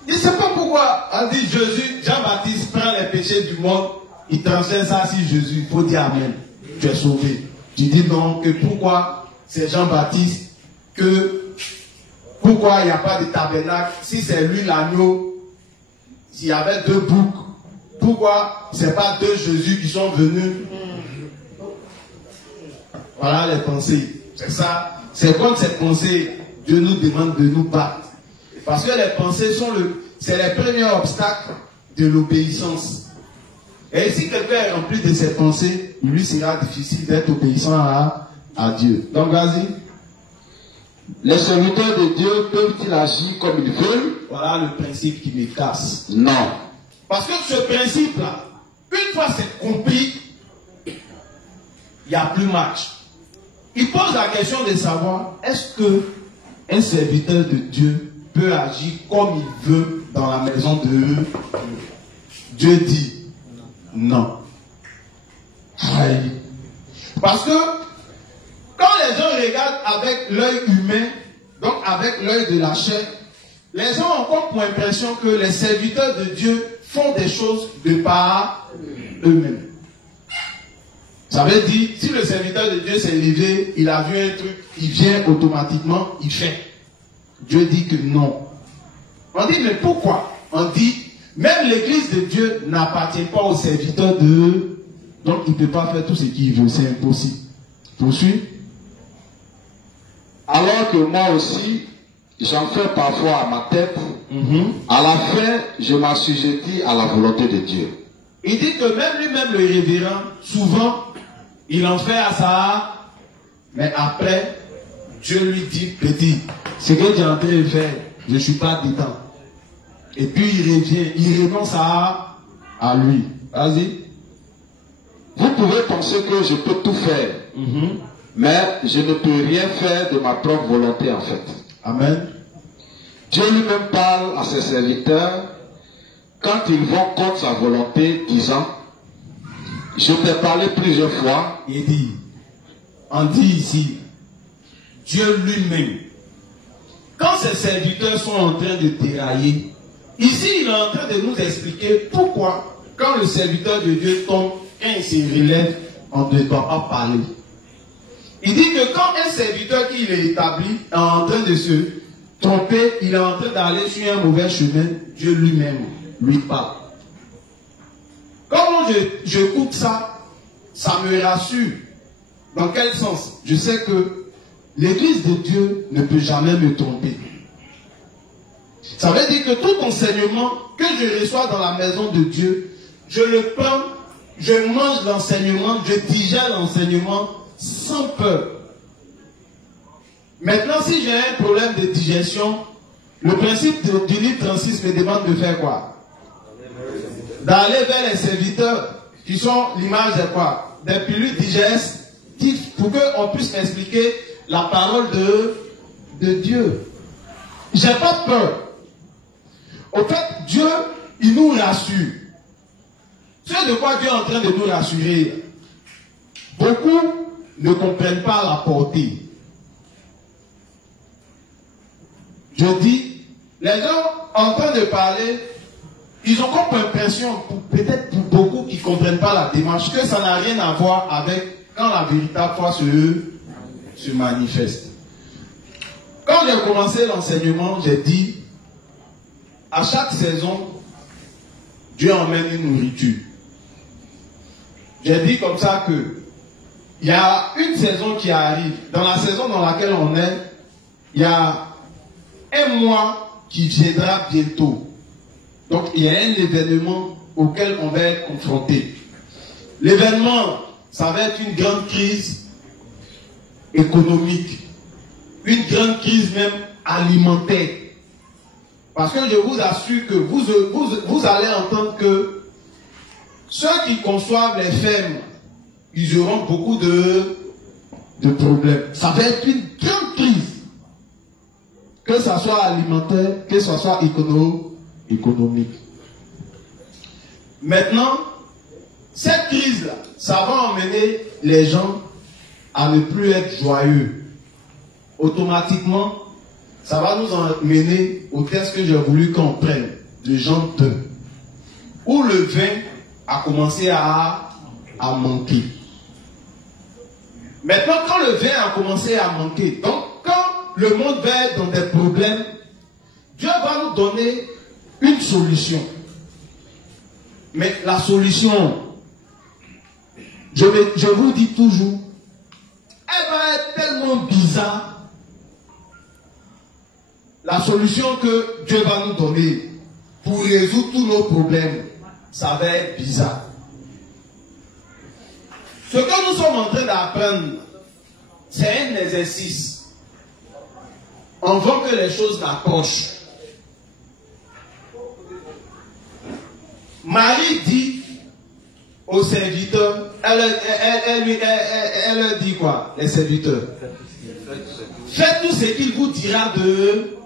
Je ne sais pas pourquoi on dit Jésus, Jean-Baptiste prend les péchés du monde, il transfère ça sur Jésus, il faut dire Amen. Tu es sauvé. Tu dis non, que pourquoi c'est Jean-Baptiste, pourquoi il n'y a pas de tabernacle, si c'est lui l'agneau, s'il y avait deux boucs, pourquoi c'est pas deux Jésus qui sont venus? Voilà les pensées. C'est ça. C'est contre cette pensée, Dieu nous demande de nous battre. Parce que les pensées sont c'est les premiers obstacles de l'obéissance. Et si quelqu'un est rempli de ces pensées, il lui sera difficile d'être obéissant à Dieu. Donc vas-y. Les serviteurs de Dieu peuvent-ils agir comme ils veulent? Voilà le principe qui me casse. Non. Parce que ce principe-là, une fois c'est compris, il n'y a plus match. Il pose la question de savoir, est-ce que un serviteur de Dieu peut agir comme il veut dans la maison de Dieu? Dieu dit non. Aïe. Parce que quand les gens regardent avec l'œil humain, donc avec l'œil de la chair, les gens ont encore pour impression que les serviteurs de Dieu font des choses de par eux-mêmes. Ça veut dire, si le serviteur de Dieu s'est levé, il a vu un truc, il vient automatiquement, il fait. Dieu dit que non. On dit, mais pourquoi? On dit, même l'église de Dieu n'appartient pas aux serviteurs de eux, donc il ne peut pas faire tout ce qu'il veut, c'est impossible. Poursuis. Alors que moi aussi, j'en fais parfois à ma tête. À la fin, je m'assujettis à la volonté de Dieu. Il dit que même lui-même, le révérend, souvent, il en fait à ça, mais après, Dieu lui dit, petit, ce que tu es en train de faire, je ne suis pas dedans. Et puis il revient, il renonce à lui. Vas-y. Vous pouvez penser que je peux tout faire, mais je ne peux rien faire de ma propre volonté en fait. Amen. Dieu lui-même parle à ses serviteurs quand ils vont contre sa volonté, disant, je t'ai parlé plusieurs fois. Il dit, on dit ici, Dieu lui-même, quand ses serviteurs sont en train de dérailler, ici il est en train de nous expliquer pourquoi, quand le serviteur de Dieu tombe, quand il se relève, on ne doit pas parler. Il dit que quand un serviteur qui est établi est en train de se tromper, il est en train d'aller sur un mauvais chemin, Dieu lui-même lui parle. Quand j'écoute ça, ça me rassure. Dans quel sens? Je sais que l'Église de Dieu ne peut jamais me tromper. Ça veut dire que tout enseignement que je reçois dans la maison de Dieu, je le prends, je mange l'enseignement, je digère l'enseignement sans peur. Maintenant, si j'ai un problème de digestion, le principe du livre 36 me demande de faire quoi? D'aller vers les serviteurs qui sont l'image de quoi? Des pilules digestives pour qu'on puisse m'expliquer la parole de Dieu. J'ai pas peur. Au fait, Dieu, il nous rassure. C'est de quoi Dieu est en train de nous rassurer. Beaucoup ne comprennent pas la portée. Je dis, les gens en train de parler, ils ont comme l'impression, peut-être pour beaucoup qui ne comprennent pas la démarche, que ça n'a rien à voir avec quand la véritable foi se manifeste. Quand j'ai commencé l'enseignement, j'ai dit, à chaque saison, Dieu emmène une nourriture. J'ai dit comme ça que il y a une saison qui arrive. Dans la saison dans laquelle on est, il y a un mois qui viendra bientôt. Donc il y a un événement auquel on va être confronté. L'événement, ça va être une grande crise économique, une grande crise même alimentaire. Parce que je vous assure que vous allez entendre que ceux qui conçoivent les fermes, ils auront beaucoup de problèmes. Ça va être une grande crise. Que ce soit alimentaire, que ce soit économique. Maintenant, cette crise-là, ça va emmener les gens à ne plus être joyeux. Automatiquement, ça va nous emmener au texte que j'ai voulu qu'on prenne, de Jean 2, où le vin a commencé à manquer. Maintenant, quand le vin a commencé à manquer, donc quand le monde va être dans des problèmes, Dieu va nous donner une solution. Mais la solution, je vous dis toujours, elle va être tellement bizarre. La solution que Dieu va nous donner pour résoudre tous nos problèmes, ça va être bizarre. Ce que nous sommes en train d'apprendre, c'est un exercice. On voit que les choses approchent. Marie dit aux serviteurs, elle leur dit quoi, les serviteurs? Faites tout ce qu'il vous dira de...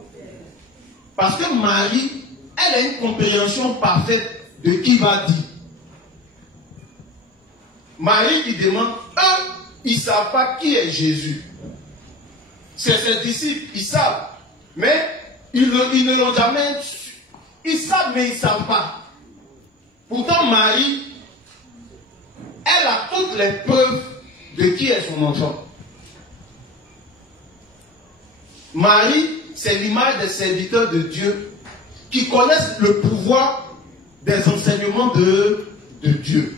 Parce que Marie, elle a une compréhension parfaite de qui va dire. Marie qui demande, eux, ils ne savent pas qui est Jésus. C'est ses disciples, ils savent. Mais ils ne l'ont jamais su. Ils savent, mais ils ne savent pas. Pourtant, Marie, elle a toutes les preuves de qui est son enfant. Marie, c'est l'image des serviteurs de Dieu qui connaissent le pouvoir des enseignements de Dieu.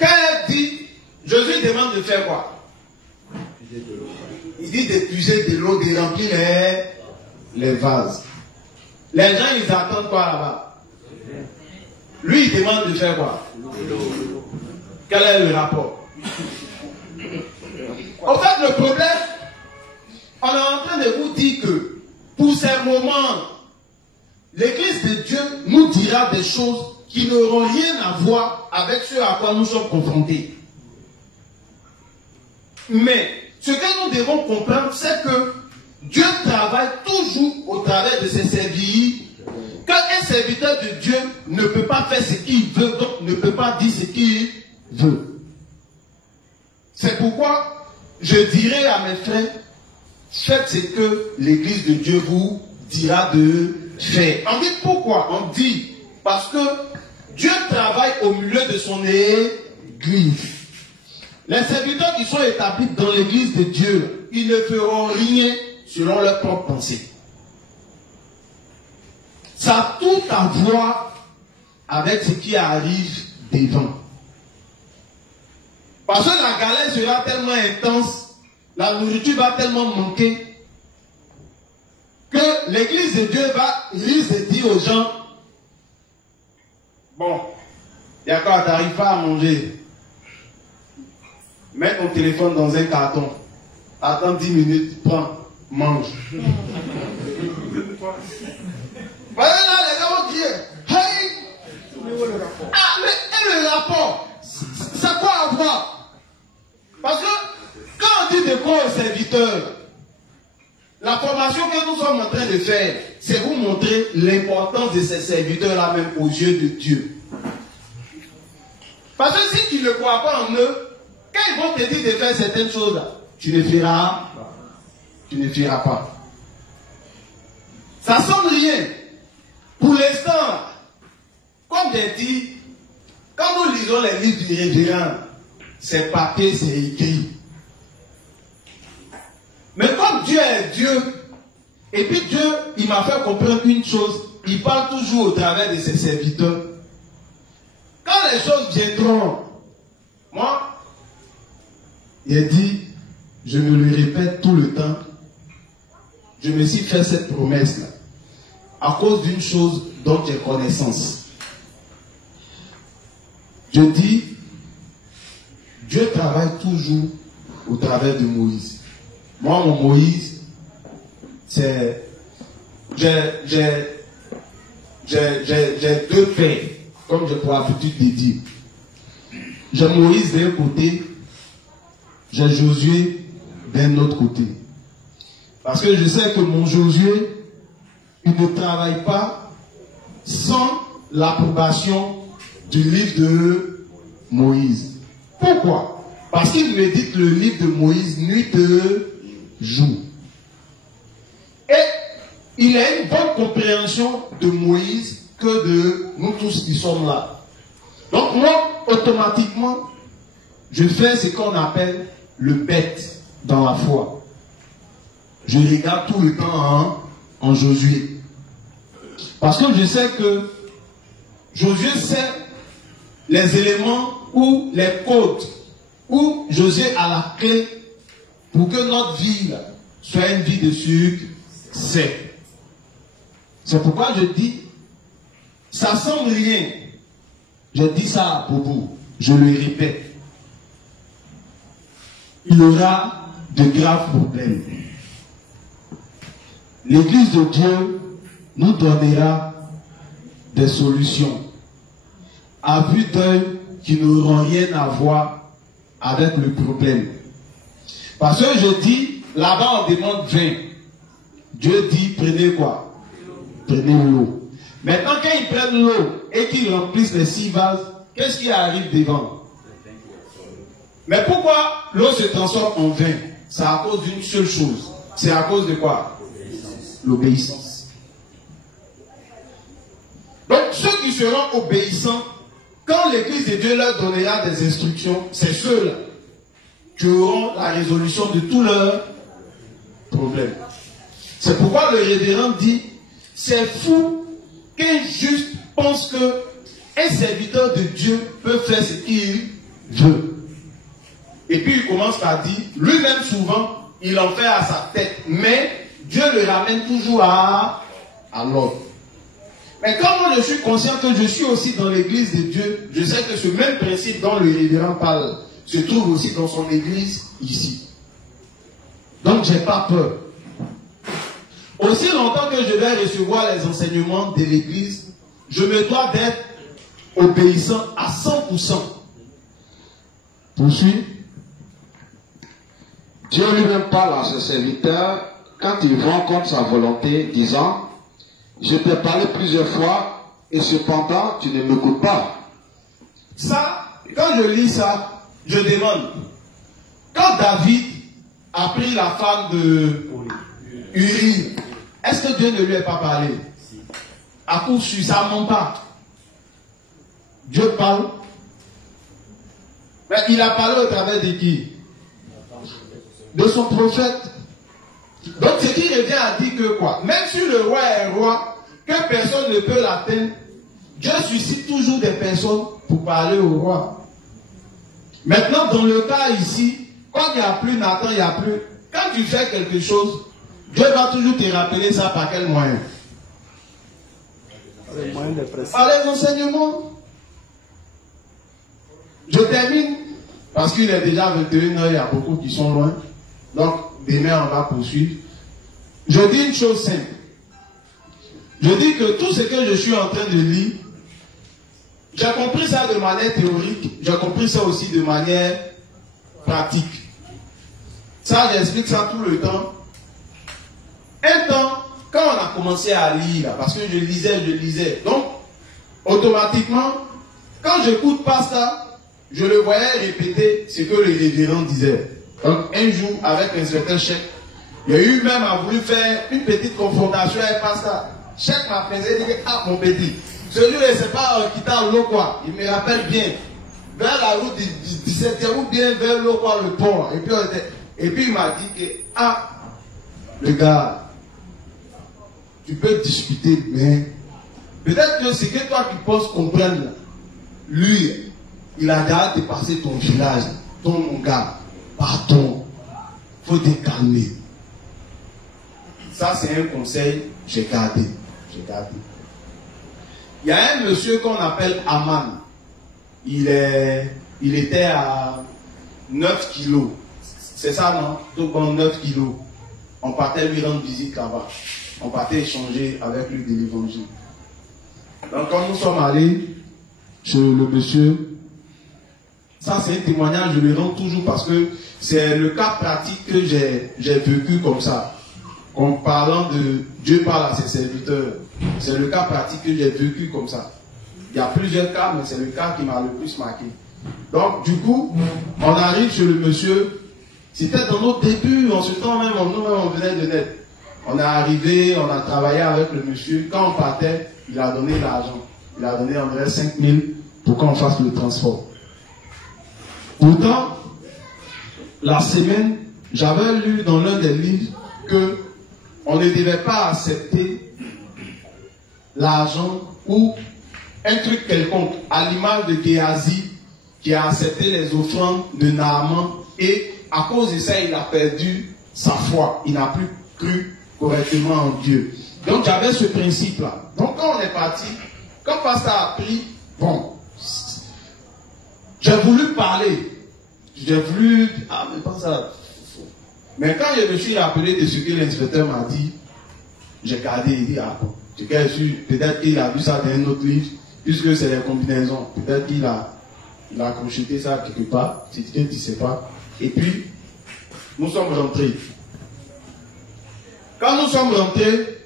Quand elle dit, Jésus demande de faire quoi? Il dit de puiser de l'eau, de remplir les vases. Les gens, ils attendent quoi là-bas? Lui, il demande de faire quoi? Quel est le rapport? En fait, le problème, on est en train de vous dire que pour ces moments, l'Église de Dieu nous dira des choses qui n'auront rien à voir avec ce à quoi nous sommes confrontés. Mais ce que nous devons comprendre, c'est que Dieu travaille toujours au travers de ses serviteurs. Qu'un serviteur de Dieu ne peut pas faire ce qu'il veut, donc ne peut pas dire ce qu'il veut. C'est pourquoi je dirais à mes frères, faites ce que l'Église de Dieu vous dira de faire. On dit pourquoi? On dit parce que Dieu travaille au milieu de son Église. Les serviteurs qui sont établis dans l'Église de Dieu, ils ne feront rien selon leur propre pensée. Ça a tout à voir avec ce qui arrive devant. Parce que la galère sera tellement intense, la nourriture va tellement manquer, que l'Église de Dieu risque de dire aux gens, bon, d'accord, tu n'arrives pas à manger. Mets ton téléphone dans un carton. Attends 10 minutes, prends, mange. Voilà là, les gars vont dire, hey! Ah, mais et le rapport? Ça quoi à voir? Parce que quand on dit de quoi aux serviteurs, la formation que nous sommes en train de faire, c'est vous montrer l'importance de ces serviteurs-là même aux yeux de Dieu. Parce que si tu ne crois pas en eux, quand ils vont te dire de faire certaines choses, tu ne feras pas. Ça ne sonne rien. Pour l'instant, comme j'ai dit, quand nous lisons les livres du révérend, c'est papier, c'est écrit. Mais comme Dieu est Dieu, et puis Dieu, il m'a fait comprendre une chose, il parle toujours au travers de ses serviteurs. Quand les choses viendront, moi, il dit, je me le répète tout le temps, je me suis fait cette promesse-là, à cause d'une chose dont j'ai connaissance. Je dis, Dieu travaille toujours au travers de Moïse. Moi, mon Moïse, c'est... J'ai deux pères, comme j'ai pour habitude de dire. J'ai Moïse d'un côté, j'ai Josué d'un autre côté. Parce que je sais que mon Josué, il ne travaille pas sans l'approbation du livre de Moïse. Pourquoi? Parce qu'il médite le livre de Moïse nuit et jour. Et il a une bonne compréhension de Moïse que de nous tous qui sommes là. Donc moi, automatiquement, je fais ce qu'on appelle le bête dans la foi. Je regarde tout le temps en Josué. Parce que je sais que Josué sait les éléments ou les codes où Josué a la clé pour que notre vie soit une vie de succès. C'est pourquoi je dis, ça semble rien. Je dis ça à Bobo, je le répète. Il y aura de graves problèmes. L'Église de Dieu nous donnera des solutions à vue d'œil qui n'auront rien à voir avec le problème. Parce que je dis, là-bas on demande 20. Dieu dit, prenez quoi? Prenez l'eau. Maintenant, quand ils prennent l'eau et qu'ils remplissent les 6 vases, qu'est-ce qui arrive devant? Mais pourquoi l'eau se transforme en vin? C'est à cause d'une seule chose. C'est à cause de quoi? L'obéissance. Donc, ceux qui seront obéissants, quand l'Église de Dieu leur donnera des instructions, c'est ceux-là qui auront la résolution de tous leurs problèmes. C'est pourquoi le révérend dit, c'est fou qu'un juste pense que un serviteur de Dieu peut faire ce qu'il veut. Et puis il commence par dire, lui-même souvent, il en fait à sa tête. Mais Dieu le ramène toujours à l'ordre. Mais comme moi je suis conscient que je suis aussi dans l'église de Dieu, je sais que ce même principe dont le révérend parle se trouve aussi dans son église ici. Donc j'ai pas peur. Aussi longtemps que je vais recevoir les enseignements de l'église, je me dois d'être obéissant à 100%. Poursuis. Dieu lui-même parle à ses serviteurs quand ils vont contre sa volonté, disant, je t'ai parlé plusieurs fois et cependant tu ne m'écoutes pas. Ça, quand je lis ça, je demande, quand David a pris la femme de Uri, est-ce que Dieu ne lui a pas parlé? À coup sûr, ça ne ment pas. Dieu parle. Mais il a parlé au travers de qui? De son prophète. Donc ce qui revient à dire que quoi? Même si le roi est roi, que personne ne peut l'atteindre, Dieu suscite toujours des personnes pour parler au roi. Maintenant, dans le cas ici, quand il n'y a plus Nathan, il n'y a plus. Quand tu fais quelque chose, Dieu va toujours te rappeler ça par quel moyen? Par les enseignements. Je termine, parce qu'il est déjà 21h, il y a beaucoup qui sont loin. Donc, demain, on va poursuivre. Je dis une chose simple. Je dis que tout ce que je suis en train de lire, j'ai compris ça de manière théorique, j'ai compris ça aussi de manière pratique. Ça, j'explique ça tout le temps. Un temps, quand on a commencé à lire, parce que je lisais, donc, automatiquement, quand j'écoute pas ça, je le voyais répéter ce que le révérend disait. Donc, un jour, avec un certain chèque, il y a eu même à voulu faire une petite confrontation avec Pasteur. Chèque m'a fait dire, ah, mon petit, celui-là, c'est pas quittant l'eau, quoi. Il me rappelle bien. Vers la route du 17e ou bien vers l'eau, quoi, le pont. Et puis, il m'a dit que, ah, le gars, tu peux discuter, mais peut-être que c'est que toi qui penses comprendre, lui, il a déjà dépassé ton village, ton gars. Pardon, il faut te calmer. Ça, c'est un conseil, j'ai gardé. Il y a un monsieur qu'on appelle Aman. Il était à 9 kilos. C'est ça, non? Donc, en 9 kilos. On partait lui rendre visite là-bas. On partait échanger avec lui de l'évangile. Donc, quand nous sommes allés chez le monsieur, ça, c'est un témoignage, je le rends toujours parce que c'est le cas pratique que j'ai vécu comme ça. En parlant de Dieu parle à ses serviteurs. C'est le cas pratique que j'ai vécu comme ça. Il y a plusieurs cas, mais c'est le cas qui m'a le plus marqué. Donc, du coup, on arrive chez le monsieur. C'était dans nos débuts, en ce temps même, nous-mêmes, on venait de naître. On est arrivé, on a travaillé avec le monsieur. Quand on partait, il a donné l'argent. Il a donné environ 5 000 pour qu'on fasse le transport. Pourtant, la semaine, j'avais lu dans l'un des livres que on ne devait pas accepter l'argent ou un truc quelconque, à l'image de Géasi qui a accepté les offrandes de Naaman et à cause de ça, il a perdu sa foi. Il n'a plus cru correctement en Dieu. Donc j'avais ce principe-là. Donc quand on est parti, quand Pasteur a pris, bon, j'ai voulu parler. J'ai voulu, ah mais pas ça. Mais quand je me suis rappelé de ce que l'inspecteur m'a dit, j'ai gardé et dit, ah bon, peut-être qu'il a vu ça dans un autre livre, puisque c'est les combinaisons. Peut-être qu'il a consulté ça quelque part, si tu ne sais pas. Et puis, nous sommes rentrés. Quand nous sommes rentrés,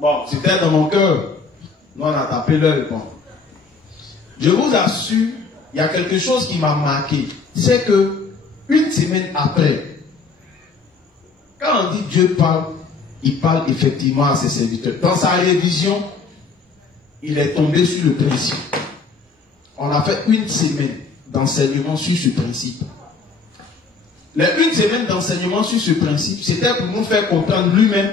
bon, c'était dans mon cœur. Nous, on a tapé l'œil, bon. Je vous assure, il y a quelque chose qui m'a marqué. C'est que, une semaine après, quand on dit Dieu parle, il parle effectivement à ses serviteurs. Dans sa révision, il est tombé sur le principe. On a fait une semaine d'enseignement sur ce principe. Une semaine d'enseignement sur ce principe, c'était pour nous faire comprendre lui-même,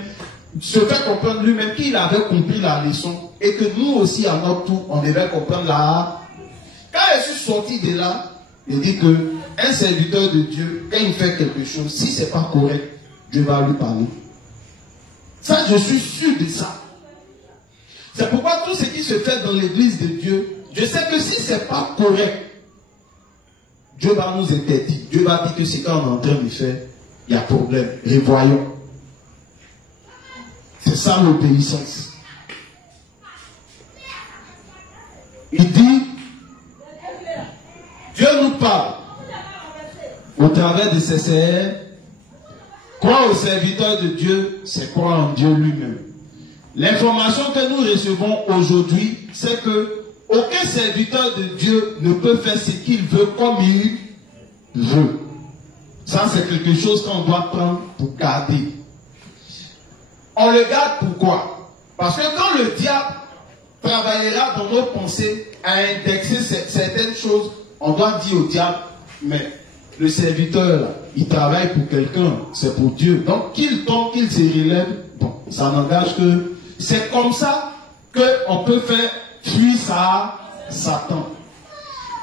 se faire comprendre lui-même qu'il avait compris la leçon et que nous aussi, à notre tour, on devait comprendre la. Quand je suis sorti de là, je dis que un serviteur de Dieu, quand il fait quelque chose, si ce n'est pas correct, Dieu va lui parler. Ça, je suis sûr de ça. C'est pourquoi tout ce qui se fait dans l'église de Dieu, je sais que si ce n'est pas correct, Dieu va nous interdire. Dieu va dire que ce qu'on est en train de faire, il y a problème. Revoyons. C'est ça l'obéissance. Il dit, Dieu nous parle au travers de ses serres. Croire au serviteur de Dieu, c'est croire en Dieu lui-même. L'information que nous recevons aujourd'hui, c'est que aucun serviteur de Dieu ne peut faire ce qu'il veut comme il veut. Ça, c'est quelque chose qu'on doit prendre pour garder. On le garde pourquoi? Parce que quand le diable travaillera dans nos pensées à indexer certaines choses, on doit dire au diable, mais le serviteur, là, il travaille pour quelqu'un, c'est pour Dieu. Donc qu'il tombe, qu'il se relève, bon, ça n'engage que... C'est comme ça qu'on peut faire fuir Satan.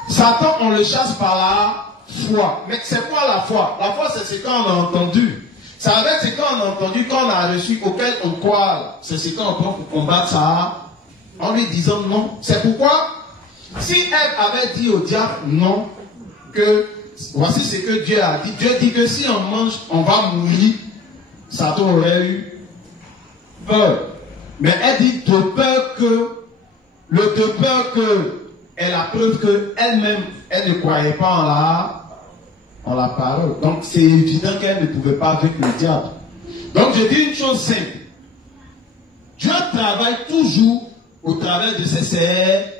Satan, on le chasse par la foi. Mais c'est quoi la foi? La foi, c'est ce qu'on a entendu. Ça va être ce qu'on a entendu, qu'on a reçu, auquel on croit. C'est ce qu'on prend pour combattre ça, en lui disant non. C'est pourquoi, si elle avait dit au diable non, que voici ce que Dieu a dit. Dieu dit que si on mange, on va mourir. Satan aurait eu peur. Mais elle dit de peur que elle a preuve qu'elle-même, elle ne croyait pas en la parole. Donc c'est évident qu'elle ne pouvait pas vaincre le diable. Donc je dis une chose simple. Dieu travaille toujours au travers de ses serres.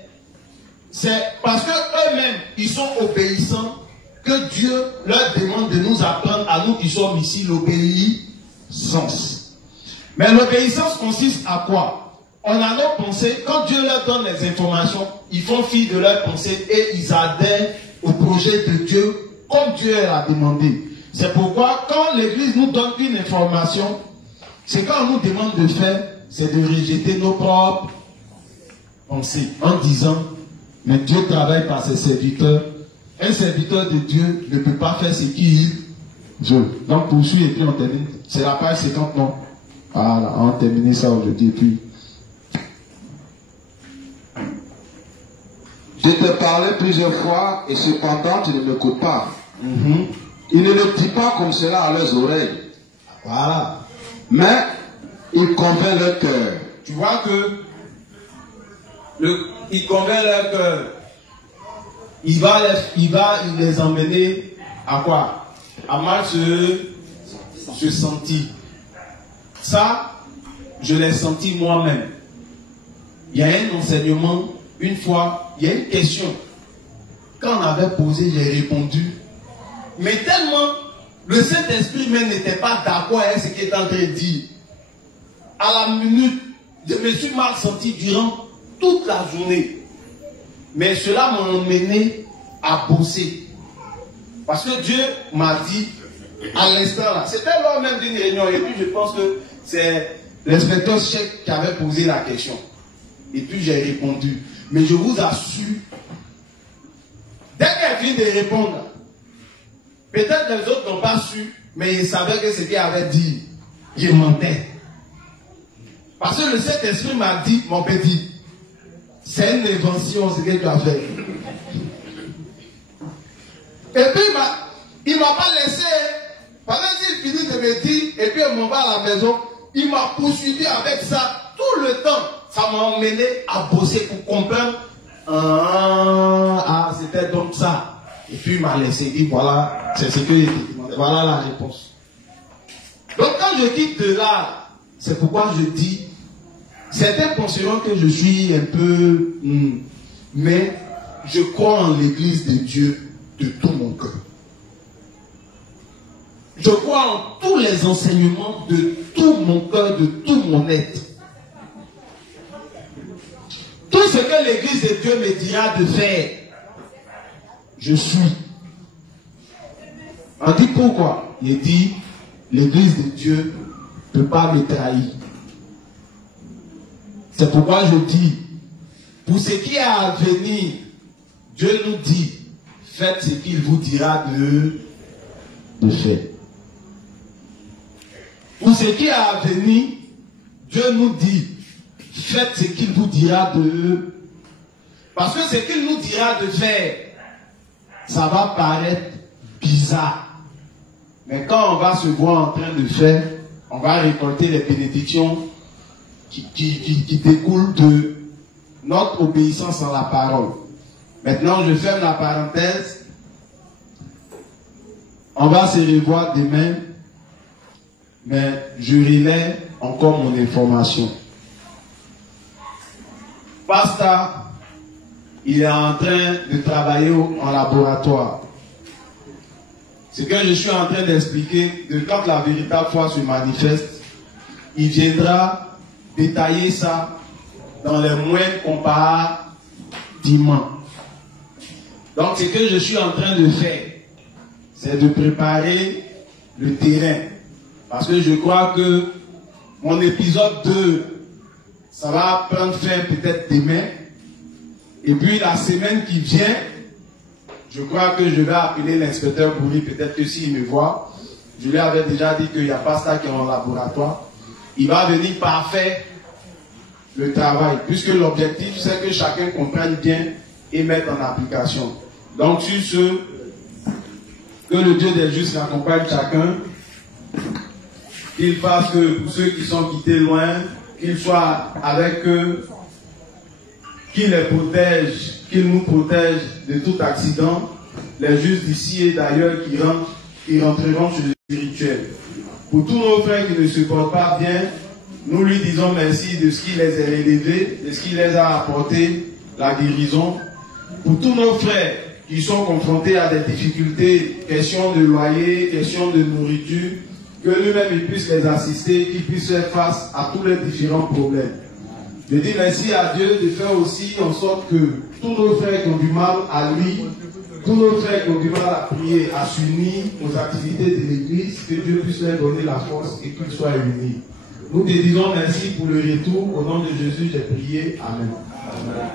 C'est parce qu'eux-mêmes, ils sont obéissants que Dieu leur demande de nous apprendre à nous qui sommes ici l'obéissance. Mais l'obéissance consiste à quoi? On a nos pensées, quand Dieu leur donne les informations, ils font fi de leurs pensées et ils adhèrent au projet de Dieu comme Dieu l'a demandé. C'est pourquoi quand l'Église nous donne une information, c'est quand on nous demande de faire, c'est de rejeter nos propres pensées en disant, mais Dieu travaille par ses serviteurs. Un serviteur de Dieu ne peut pas faire ce qu'il veut. Donc poursuit et puis on termine. C'est la page 50, non? Voilà, on a terminé ça aujourd'hui. Puis je te parlais plusieurs fois et cependant tu ne m'écoutes pas. Il ne le dit pas comme cela à leurs oreilles. Voilà. Mais il convainc leur cœur. Tu vois que il convainc leur cœur. Il va les emmener à quoi? À mal se sentir. Ça, je l'ai senti moi-même. Il y a un enseignement, une fois, il y a une question. Quand on avait posé, j'ai répondu. Mais tellement, le Saint-Esprit même n'était pas d'accord avec ce qu'il est en train de dire. À la minute, je me suis mal senti durant toute la journée. Mais cela m'a emmené à bosser. Parce que Dieu m'a dit, à l'instant là, c'était lors même d'une réunion, et puis je pense que c'est l'inspecteur chef qui avait posé la question. Et puis j'ai répondu. Mais je vous assure, dès qu'elle vient de répondre, peut-être les autres n'ont pas su, mais ils savaient que ce qu'il avait dit, il mentait. Parce que le Saint-Esprit m'a dit, mon petit, c'est une invention ce que tu as fait. Et puis il ne m'a pas laissé. Pendant qu'il finit de me dire, et puis on m'en va à la maison, il m'a poursuivi avec ça tout le temps. Ça m'a emmené à bosser pour comprendre. Ah, c'était donc ça. Et puis il m'a laissé dire, voilà, c'est ce que j'ai demandé. Voilà la réponse. Donc quand je quitte de là, c'est pourquoi je dis, certains penseront que je suis un peu... mais je crois en l'église de Dieu de tout mon cœur. Je crois en tous les enseignements de tout mon cœur, de tout mon être. Tout ce que l'église de Dieu me dira de faire, je suis. On dit pourquoi? Il dit, l'église de Dieu ne peut pas me trahir. C'est pourquoi je dis, pour ce qui est à venir, Dieu nous dit, faites ce qu'il vous dira de faire. Pour ce qui est à venir, Dieu nous dit, faites ce qu'il vous dira de... Parce que ce qu'il nous dira de faire, ça va paraître bizarre. Mais quand on va se voir en train de faire, on va récolter les bénédictions qui découlent de notre obéissance à la parole. Maintenant, je ferme la parenthèse. On va se revoir demain, mais je relais encore mon information. Pasteur, il est en train de travailler en laboratoire. Ce que je suis en train d'expliquer, de quand la véritable foi se manifeste, il viendra détailler ça dans les moindres compartiments. Donc ce que je suis en train de faire, c'est de préparer le terrain. Parce que je crois que mon épisode 2, ça va prendre fin peut-être demain. Et puis la semaine qui vient, je crois que je vais appeler l'inspecteur Bouri, peut-être que s'il me voit, je lui avais déjà dit qu'il n'y a pas ça qui est en laboratoire. Il va venir parfaire le travail, puisque l'objectif c'est que chacun comprenne bien et mette en application. Donc sur ce, que le Dieu des justes accompagne chacun, qu'il fasse que pour ceux qui sont quittés loin, qu'il soit avec eux, qu'il les protège, qu'il nous protège de tout accident, les justes d'ici et d'ailleurs qui rentreront sur le spirituel. Pour tous nos frères qui ne se portent pas bien, nous lui disons merci de ce qu'il les a élevés, de ce qu'il les a apporté, la guérison. Pour tous nos frères qui sont confrontés à des difficultés, questions de loyer, questions de nourriture, que lui-même il puisse les assister, qu'il puisse faire face à tous les différents problèmes. Je dis merci à Dieu de faire aussi en sorte que tous nos frères qui ont du mal à lui, tous nos frères qui ont du mal à prier, à s'unir aux activités de l'Église, que Dieu puisse leur donner la force et qu'ils soient unis. Nous te disons merci pour le retour. Au nom de Jésus, j'ai prié. Amen. Amen.